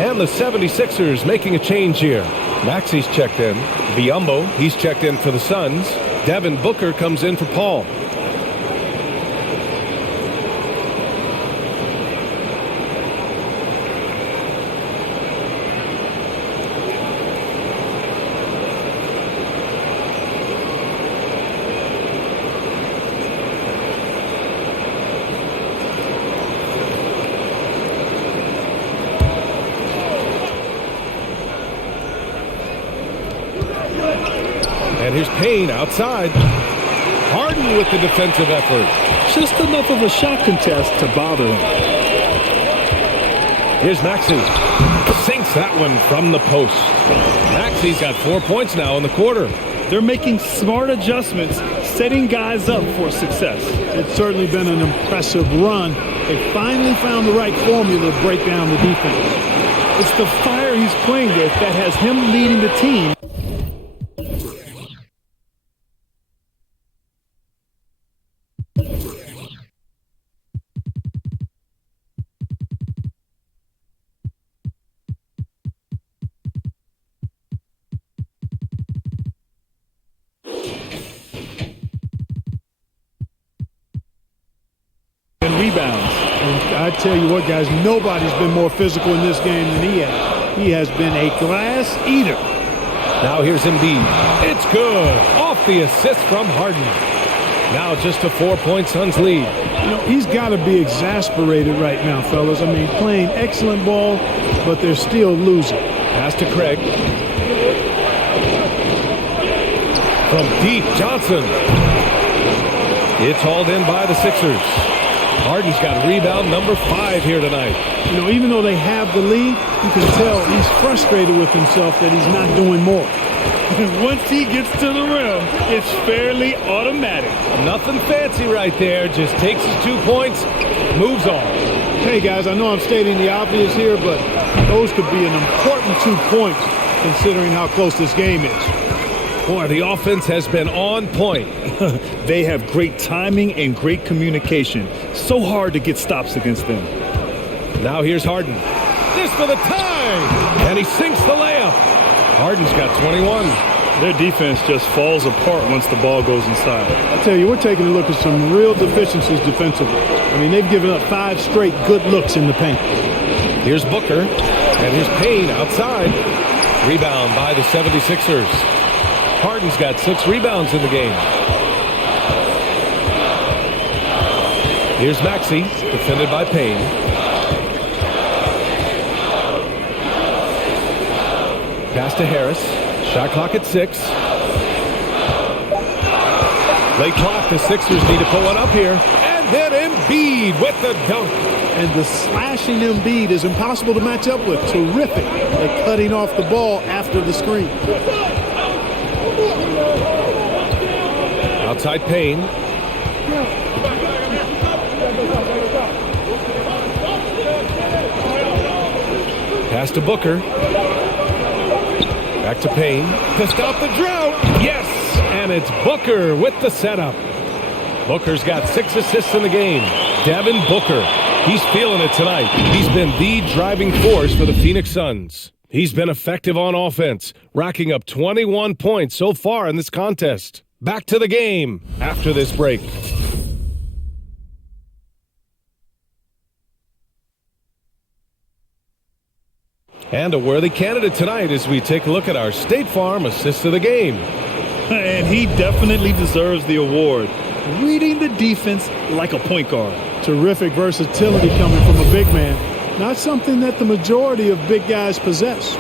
And the 76ers making a change here. Maxi's checked in. Biyombo, he's checked in for the Suns. Devin Booker comes in for Paul. And here's Payne outside. Harden with the defensive effort. Just enough of a shot contest to bother him. Here's Maxey. Sinks that one from the post. Maxey's got 4 points now in the quarter. They're making smart adjustments, setting guys up for success. It's certainly been an impressive run. They finally found the right formula to break down the defense. It's the fire he's playing with that has him leading the team. Rebounds. And I tell you what, guys, nobody's been more physical in this game than he has. He has been a glass eater. Now here's Embiid. It's good. Off the assist from Harden. Now just a 4-point Suns lead. You know, he's got to be exasperated right now, fellas. I mean, playing excellent ball, but they're still losing. Pass to Craig. From deep, Johnson. It's hauled in by the Sixers. Harden's got rebound number 5 here tonight. You know, even though they have the lead, you can tell he's frustrated with himself that he's not doing more. Once he gets to the rim, it's fairly automatic. Nothing fancy right there. Just takes his 2 points, moves on. Hey, guys, I know I'm stating the obvious here, but those could be an important 2 points considering how close this game is. Boy, the offense has been on point. They have great timing and great communication. So hard to get stops against them. Now here's Harden. This for the tie! And he sinks the layup. Harden's got 21. Their defense just falls apart once the ball goes inside. I tell you, we're taking a look at some real deficiencies defensively. I mean, they've given up 5 straight good looks in the paint. Here's Booker, and here's Payne outside. Rebound by the 76ers. Harden's got 6 rebounds in the game. Here's Maxey, defended by Payne. Pass to Harris. Shot clock at 6. Late clock. The Sixers need to put one up here. And then Embiid with the dunk. And the slashing Embiid is impossible to match up with. Terrific at cutting off the ball after the screen. Outside Payne. Pass to Booker. Back to Payne to stop the drought. Yes, and it's Booker with the setup. Booker's got 6 assists in the game. Devin Booker, he's feeling it tonight. He's been the driving force for the Phoenix Suns. He's been effective on offense, racking up 21 points so far in this contest. Back to the game after this break. And a worthy candidate tonight as we take a look at our State Farm assist of the game. And he definitely deserves the award. Reading the defense like a point guard. Terrific versatility coming from a big man. Not something that the majority of big guys possess.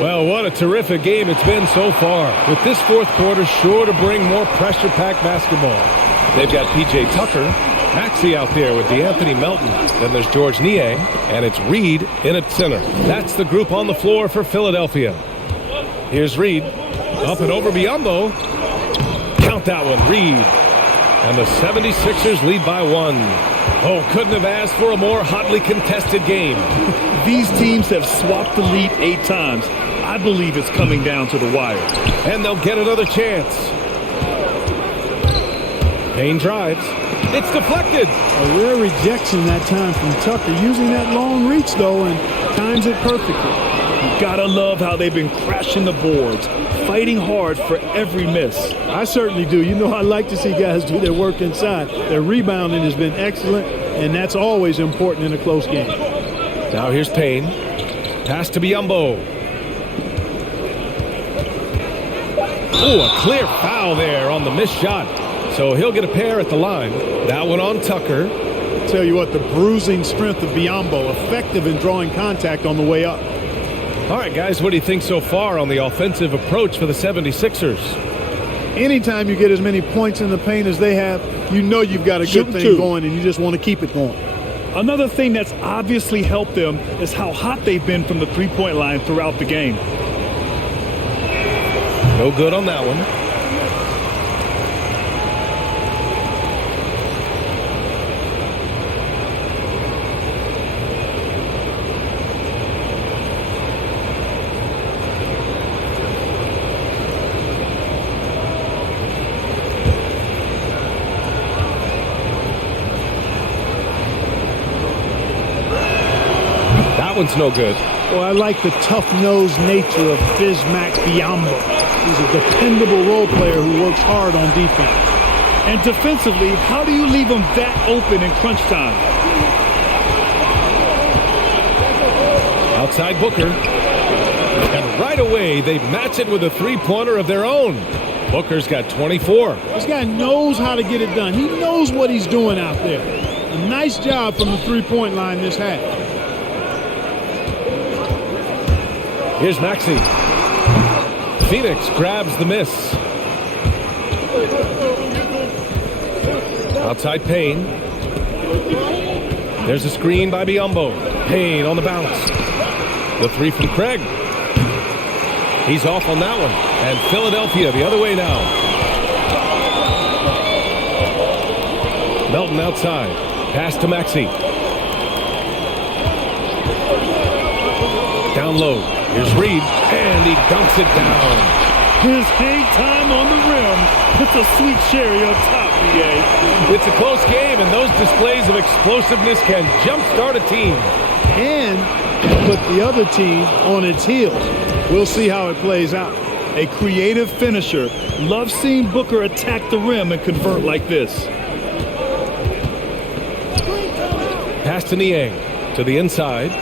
Well, what a terrific game it's been so far. With this fourth quarter sure to bring more pressure-packed basketball. They've got P.J. Tucker, Maxey out there with DeAnthony Melton. Then there's George Niang, and it's Reed in at center. That's the group on the floor for Philadelphia. Here's Reed. Up and over Biyombo. Count that one, Reed. And the 76ers lead by 1. Oh, couldn't have asked for a more hotly contested game. These teams have swapped the lead 8 times. I believe it's coming down to the wire. And they'll get another chance. Payne drives. It's deflected. A rare rejection that time from Tucker. Using that long reach, though, and times it perfectly. You gotta love how they've been crashing the boards, fighting hard for every miss. I certainly do. You know, I like to see guys do their work inside. Their rebounding has been excellent, and that's always important in a close game. Now here's Payne. Pass to Biyombo. Oh, a clear foul there on the missed shot. So he'll get a pair at the line. That one on Tucker. Tell you what, the bruising strength of Biyombo, effective in drawing contact on the way up. All right, guys, what do you think so far on the offensive approach for the 76ers? Anytime you get as many points in the paint as they have, you know you've got a good thing going, and you just want to keep it going. Another thing that's obviously helped them is how hot they've been from the three-point line throughout the game. No good on that one. That one's no good. Well, I like the tough-nosed nature of Bismack Biyombo. He's a dependable role player who works hard on defense. And defensively, how do you leave them that open in crunch time? Outside Booker. And right away, they match it with a three-pointer of their own. Booker's got 24. This guy knows how to get it done. He knows what he's doing out there. A nice job from the three-point line this half. Here's Maxey. Phoenix grabs the miss. Outside Payne. There's a screen by Biyombo. Payne on the bounce. The three from Craig. He's off on that one. And Philadelphia the other way now. Melton outside. Pass to Maxey. Down low. Here's Reed. And he dunks it down. His hang time on the rim puts a sweet cherry on top, BA. It's a close game, and those displays of explosiveness can jumpstart a team. And put the other team on its heels. We'll see how it plays out. A creative finisher. Love seeing Booker attack the rim and convert like this. Pass to Niang to the inside.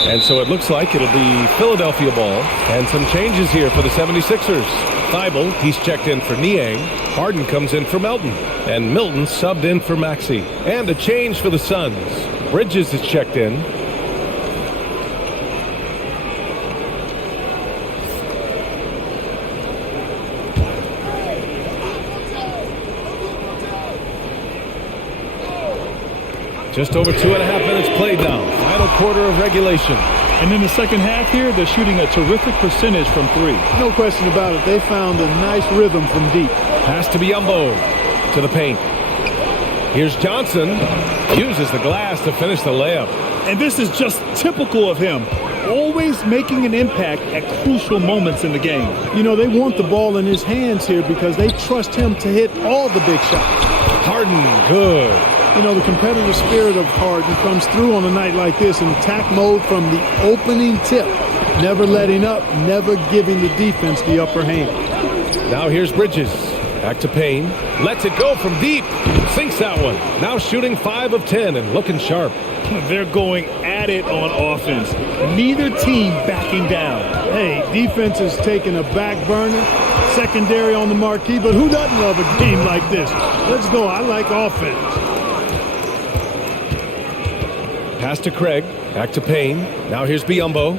And so it looks like it'll be Philadelphia ball. And some changes here for the 76ers. Thibault, he's checked in for Niang. Harden comes in for Melton. And Milton subbed in for Maxey. And a change for the Suns. Bridges is checked in. Just over 2.5 minutes played now. Final quarter of regulation. And in the second half here, they're shooting a terrific percentage from three. No question about it. They found a nice rhythm from deep. Pass to Biyombo. To the paint. Here's Johnson. Uses the glass to finish the layup. And this is just typical of him. Always making an impact at crucial moments in the game. You know, they want the ball in his hands here because they trust him to hit all the big shots. Harden, good. You know, the competitive spirit of Harden comes through on a night like this in attack mode from the opening tip. Never letting up, never giving the defense the upper hand. Now here's Bridges. Back to Payne. Lets it go from deep. Sinks that one. Now shooting 5 of 10 and looking sharp. They're going at it on offense. Neither team backing down. Hey, defense is taking a back burner. Secondary on the marquee, but who doesn't love a game like this? Let's go. I like offense. Pass to Craig. Back to Payne. Now here's Biyombo.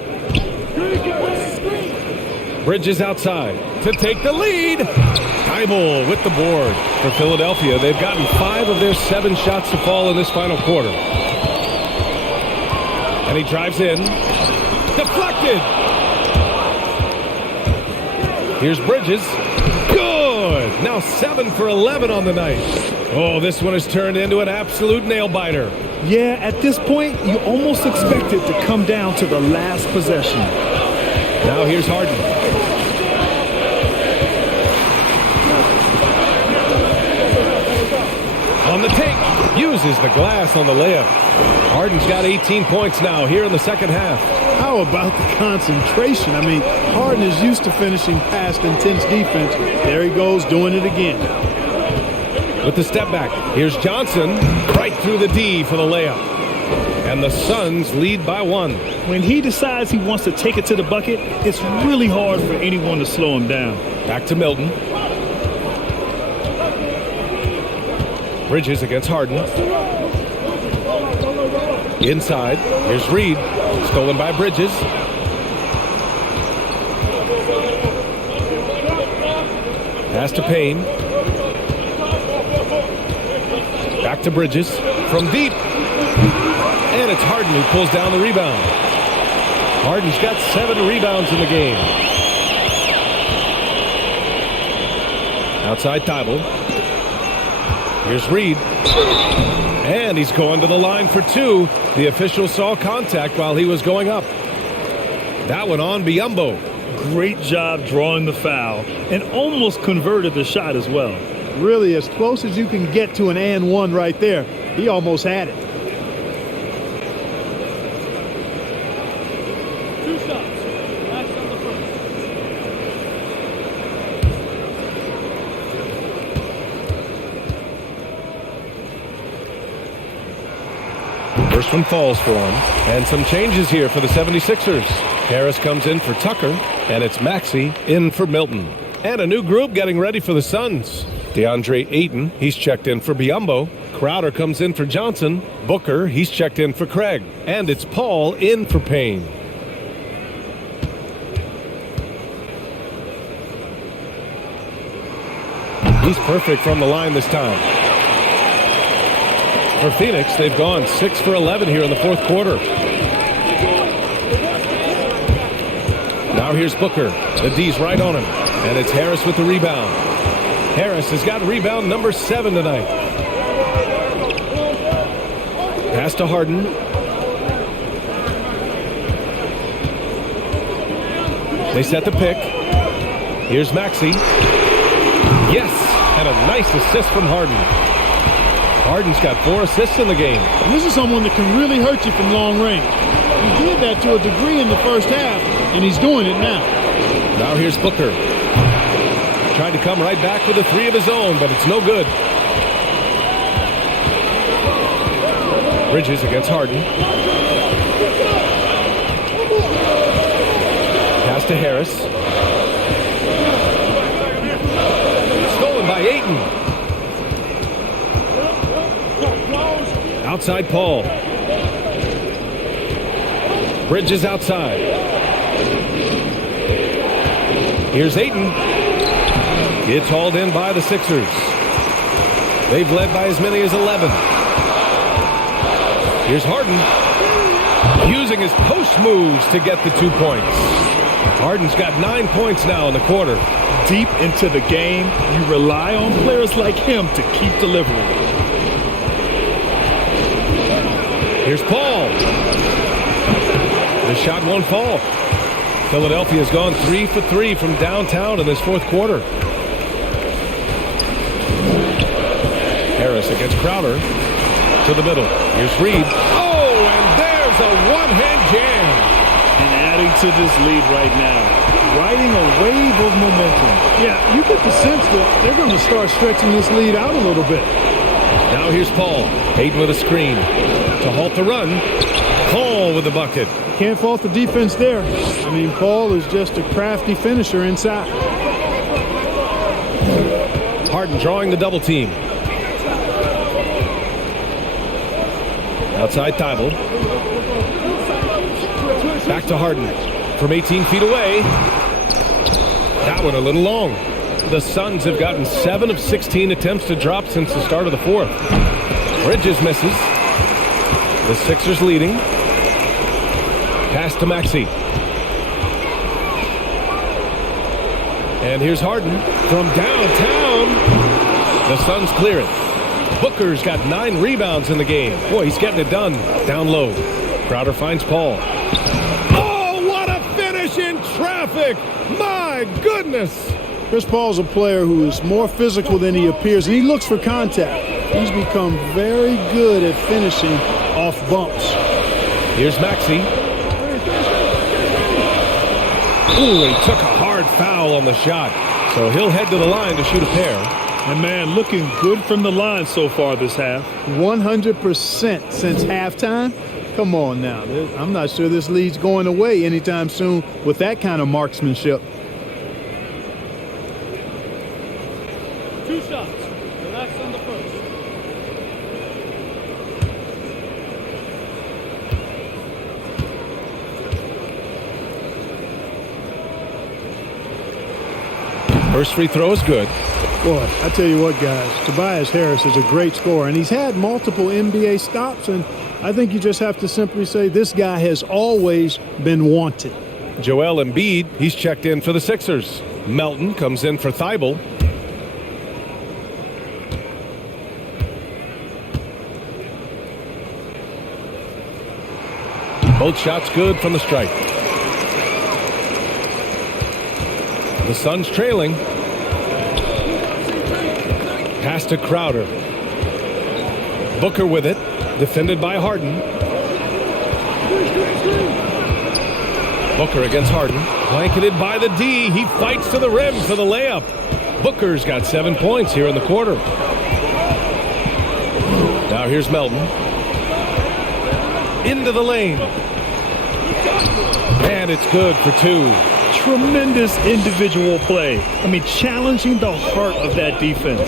Bridges outside to take the lead. Thibault with the board. For Philadelphia, they've gotten 5 of their 7 shots to fall in this final quarter. And he drives in. Deflected. Here's Bridges. Good. Now 7 for 11 on the night. Oh, this one has turned into an absolute nail-biter. Yeah, at this point, you almost expect it to come down to the last possession. Now here's Harden. On the take, uses the glass on the layup. Harden's got 18 points now here in the second half. How about the concentration? I mean, Harden is used to finishing past intense defense. There he goes, doing it again. With the step back, here's Johnson right through the D for the layup. And the Suns lead by 1. When he decides he wants to take it to the bucket, it's really hard for anyone to slow him down. Back to Milton. Bridges against Harden. Inside, here's Reed. Stolen by Bridges. Pass to Payne. Back to Bridges. From deep. And it's Harden who pulls down the rebound. Harden's got 7 rebounds in the game. Outside Thibault. Here's Reed. And he's going to the line for 2. The official saw contact while he was going up. That one on Biyombo. Great job drawing the foul and almost converted the shot as well. Really, as close as you can get to an and one right there. He almost had it. 2 shots. Last on the First one falls for him. And some changes here for the 76ers. Harris comes in for Tucker, and it's Maxey in for Milton. And a new group getting ready for the Suns. DeAndre Ayton, he's checked in for Biyombo. Crowder comes in for Johnson. Booker, he's checked in for Craig. And it's Paul in for Payne. He's perfect from the line this time. For Phoenix, they've gone 6 for 11 here in the fourth quarter. Now here's Booker. The D's right on him. And it's Harris with the rebound. Harris has got rebound number 7 tonight. Pass to Harden. They set the pick. Here's Maxey. Yes, and a nice assist from Harden. Harden's got 4 assists in the game. And this is someone that can really hurt you from long range. He did that to a degree in the first half, and he's doing it now. Now here's Booker. Tried to come right back with a 3 of his own, but it's no good. Bridges against Harden. Pass to Harris. Stolen by Ayton. Outside Paul. Bridges outside. Here's Ayton. It's hauled in by the Sixers. They've led by as many as 11. Here's Harden. Using his post moves to get the 2 points. Harden's got 9 points now in the quarter. Deep into the game, you rely on players like him to keep delivering. Here's Paul. The shot won't fall. Philadelphia's gone 3 for 3 from downtown in this fourth quarter. Harris against Crowder. To the middle. Here's Reed. Oh, and there's a one-hand jam. And adding to this lead right now, riding a wave of momentum. Yeah, you get the sense that they're going to start stretching this lead out a little bit. Now here's Paul. Ayton with a screen. To halt the run. Paul with the bucket. Can't fault the defense there. I mean, Paul is just a crafty finisher inside. Harden drawing the double team. Outside Thibault. Back to Harden. From 18 feet away. That one a little long. The Suns have gotten 7 of 16 attempts to drop since the start of the fourth. Bridges misses. The Sixers leading. Pass to Maxey. And here's Harden from downtown. The Suns clear it. Booker's got 9 rebounds in the game. Boy, he's getting it done. Down low. Crowder finds Paul. Oh, what a finish in traffic! My goodness! Chris Paul's a player who is more physical than he appears, and he looks for contact. He's become very good at finishing off bumps. Here's Maxey. Ooh, he took a hard foul on the shot. So he'll head to the line to shoot a pair. And man, looking good from the line so far this half. 100% since halftime. Come on now. I'm not sure this lead's going away anytime soon with that kind of marksmanship. 2 shots. Relax on the first. First free throw is good. Boy, I tell you what, guys, Tobias Harris is a great scorer, and he's had multiple NBA stops, and I think you just have to simply say this guy has always been wanted. Joel Embiid, he's checked in for the Sixers. Melton comes in for Thibault. Both shots good from the stripe. The Suns trailing. Pass to Crowder. Booker with it. Defended by Harden. Booker against Harden. Blanketed by the D. He fights to the rim for the layup. Booker's got 7 points here in the quarter. Now here's Melton. Into the lane. And it's good for 2. Tremendous individual play. I mean, challenging the heart of that defense.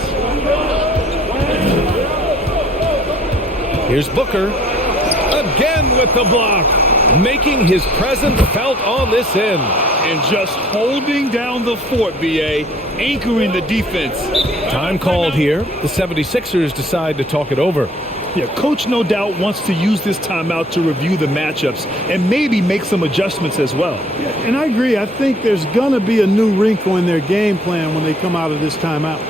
Here's Booker. Again with the block. Making his presence felt on this end. And just holding down the fort, B.A., anchoring the defense. Time called here. The 76ers decide to talk it over. Yeah, coach no doubt wants to use this timeout to review the matchups and maybe make some adjustments as well. Yeah, and I agree. I think there's going to be a new wrinkle in their game plan when they come out of this timeout.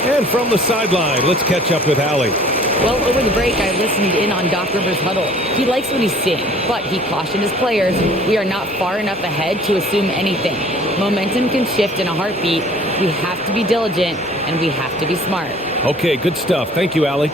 And from the sideline, let's catch up with Allie. Well, over the break, I listened in on Doc Rivers' huddle. He likes what he's seeing, but he cautioned his players, we are not far enough ahead to assume anything. Momentum can shift in a heartbeat. We have to be diligent, and we have to be smart. Okay, good stuff. Thank you, Allie.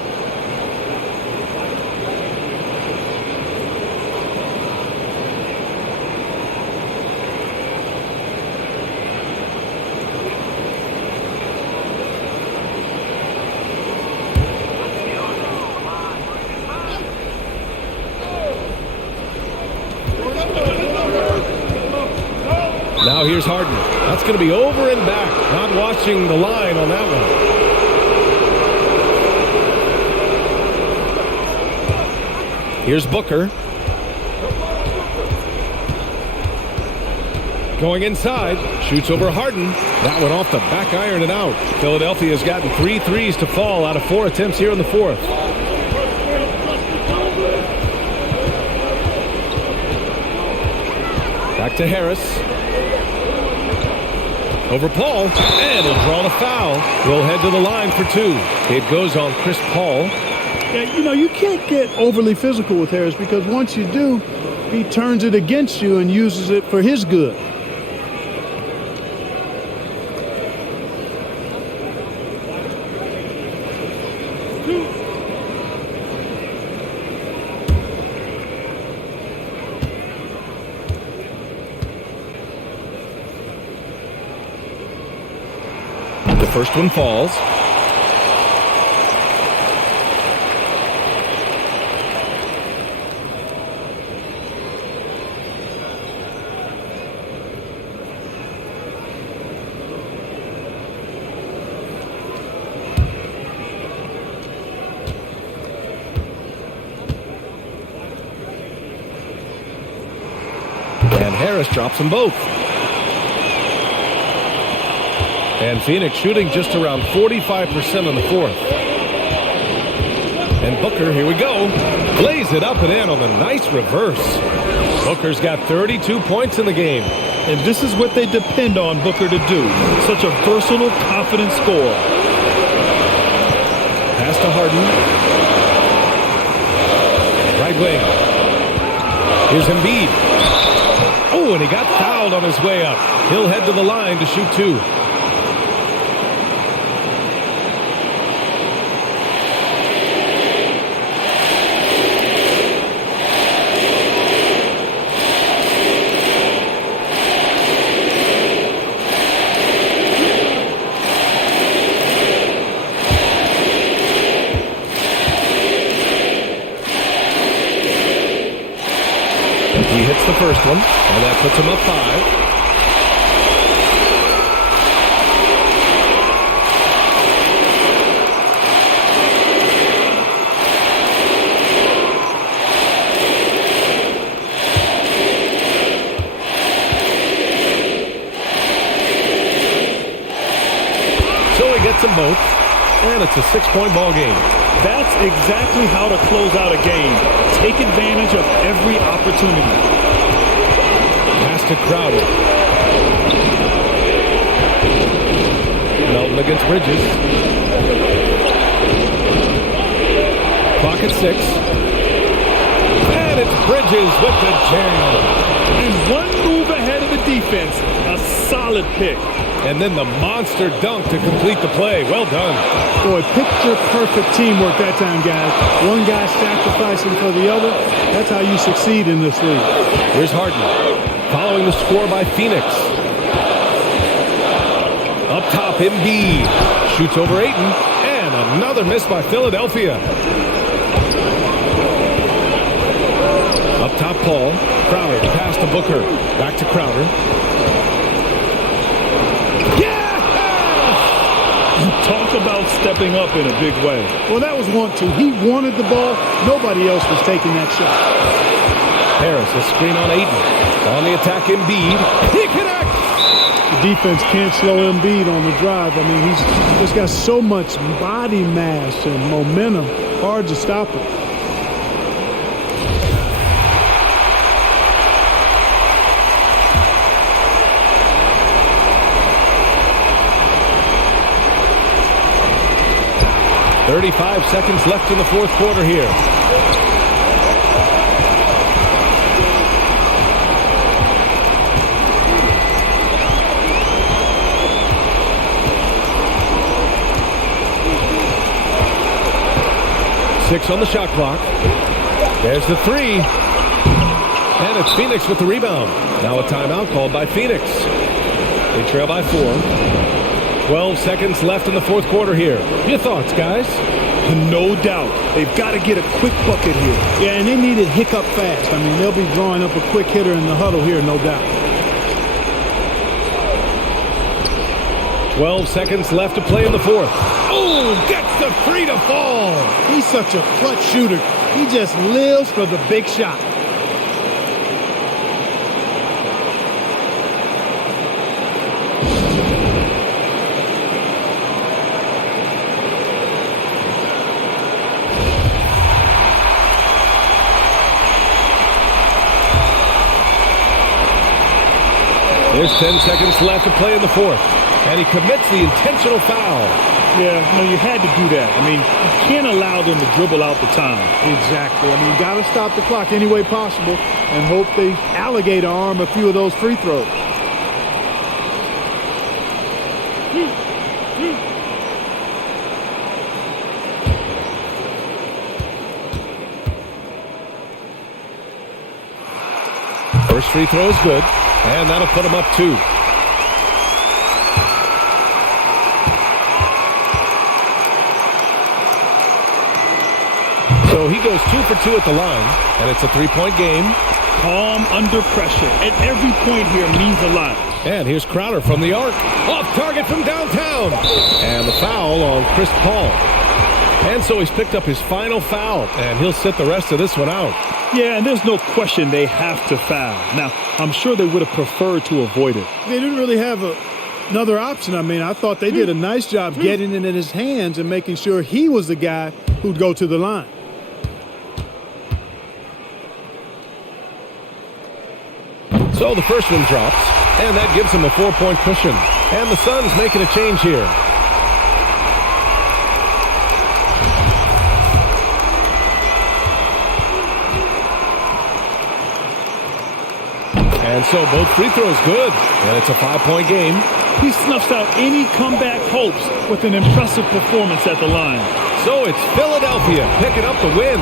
Now here's Harden. That's going to be over and back. Not watching the line on that one. Here's Booker. Going inside. Shoots over Harden. That one off the back iron and out. Philadelphia has gotten 3 threes to fall out of 4 attempts here in the fourth. Back to Harris. Over Paul, and he'll draw the foul. We'll head to the line for 2. It goes on Chris Paul. Yeah, you know, you can't get overly physical with Harris because once you do, he turns it against you and uses it for his good. The first one falls. And Harris drops them both. And Phoenix shooting just around 45% on the fourth. And Booker, here we go. Lays it up and in on the nice reverse. Booker's got 32 points in the game. And this is what they depend on Booker to do. Such a versatile, confident scorer. Pass to Harden. Right wing. Here's Embiid. Oh, and he got fouled on his way up. He'll head to the line to shoot 2. He hits the first one, and that puts him up 5. So he gets them both. And it's a 6-point ball game. That's exactly how to close out a game. Take advantage of every opportunity. Pass to Crowder. Melton against Bridges. Clock at 6. And it's Bridges with the jam. And one move ahead of the defense. A solid pick. And then the monster dunk to complete the play. Well done. Boy, picture-perfect teamwork that time, guys. One guy sacrificing for the other. That's how you succeed in this league. Here's Harden. Following the score by Phoenix. Up top, Embiid. Shoots over Ayton. And another miss by Philadelphia. Up top, Paul. Crowder, the pass to Booker. Back to Crowder. Talk about stepping up in a big way. Well, that was 1-2. He wanted the ball. Nobody else was taking that shot. Harris, a screen on Ayton. On the attack, Embiid. He connects! The defense can't slow Embiid on the drive. I mean, he's just got so much body mass and momentum. Hard to stop him. .35 seconds left in the fourth quarter here. Six on the shot clock. There's the three. And it's Phoenix with the rebound. Now a timeout called by Phoenix. They trail by 4. 12 seconds left in the fourth quarter here. Your thoughts, guys? No doubt. They've got to get a quick bucket here. Yeah, and they need it hiccup fast. I mean, they'll be drawing up a quick hitter in the huddle here, no doubt. 12 seconds left to play in the fourth. Oh, gets the three to fall. He's such a clutch shooter. He just lives for the big shot. There's 10 seconds left to play in the fourth. And he commits the intentional foul. Yeah, no, you had to do that. I mean, you can't allow them to dribble out the time. Exactly. I mean, you got to stop the clock any way possible and hope they alligator arm a few of those free throws. First free throw is good, and that'll put him up 2. So he goes 2 for 2 at the line, and it's a 3-point game. Calm under pressure, and every point here means a lot. And here's Crowder from the arc. Off target from downtown. And the foul on Chris Paul. And so he's picked up his final foul, and he'll sit the rest of this one out. Yeah, and there's no question they have to foul. Now, I'm sure they would have preferred to avoid it. They didn't really have another option. I mean, I thought they did a nice job getting it in his hands and making sure he was the guy who'd go to the line. So the first one drops, and that gives him a 4-point cushion. And the Suns making a change here. And so both free throws good, and it's a 5-point game. He snuffs out any comeback hopes with an impressive performance at the line. So it's Philadelphia picking up the win.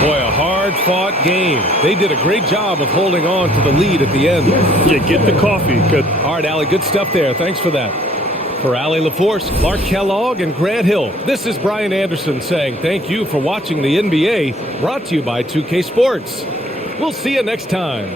Boy, a hard-fought game. They did a great job of holding on to the lead at the end. Yeah, get the coffee. Good. All right, Allie, good stuff there. Thanks for that. For Allie LaForce, Clark Kellogg, and Grant Hill, this is Brian Anderson saying thank you for watching the NBA, brought to you by 2K Sports. We'll see you next time.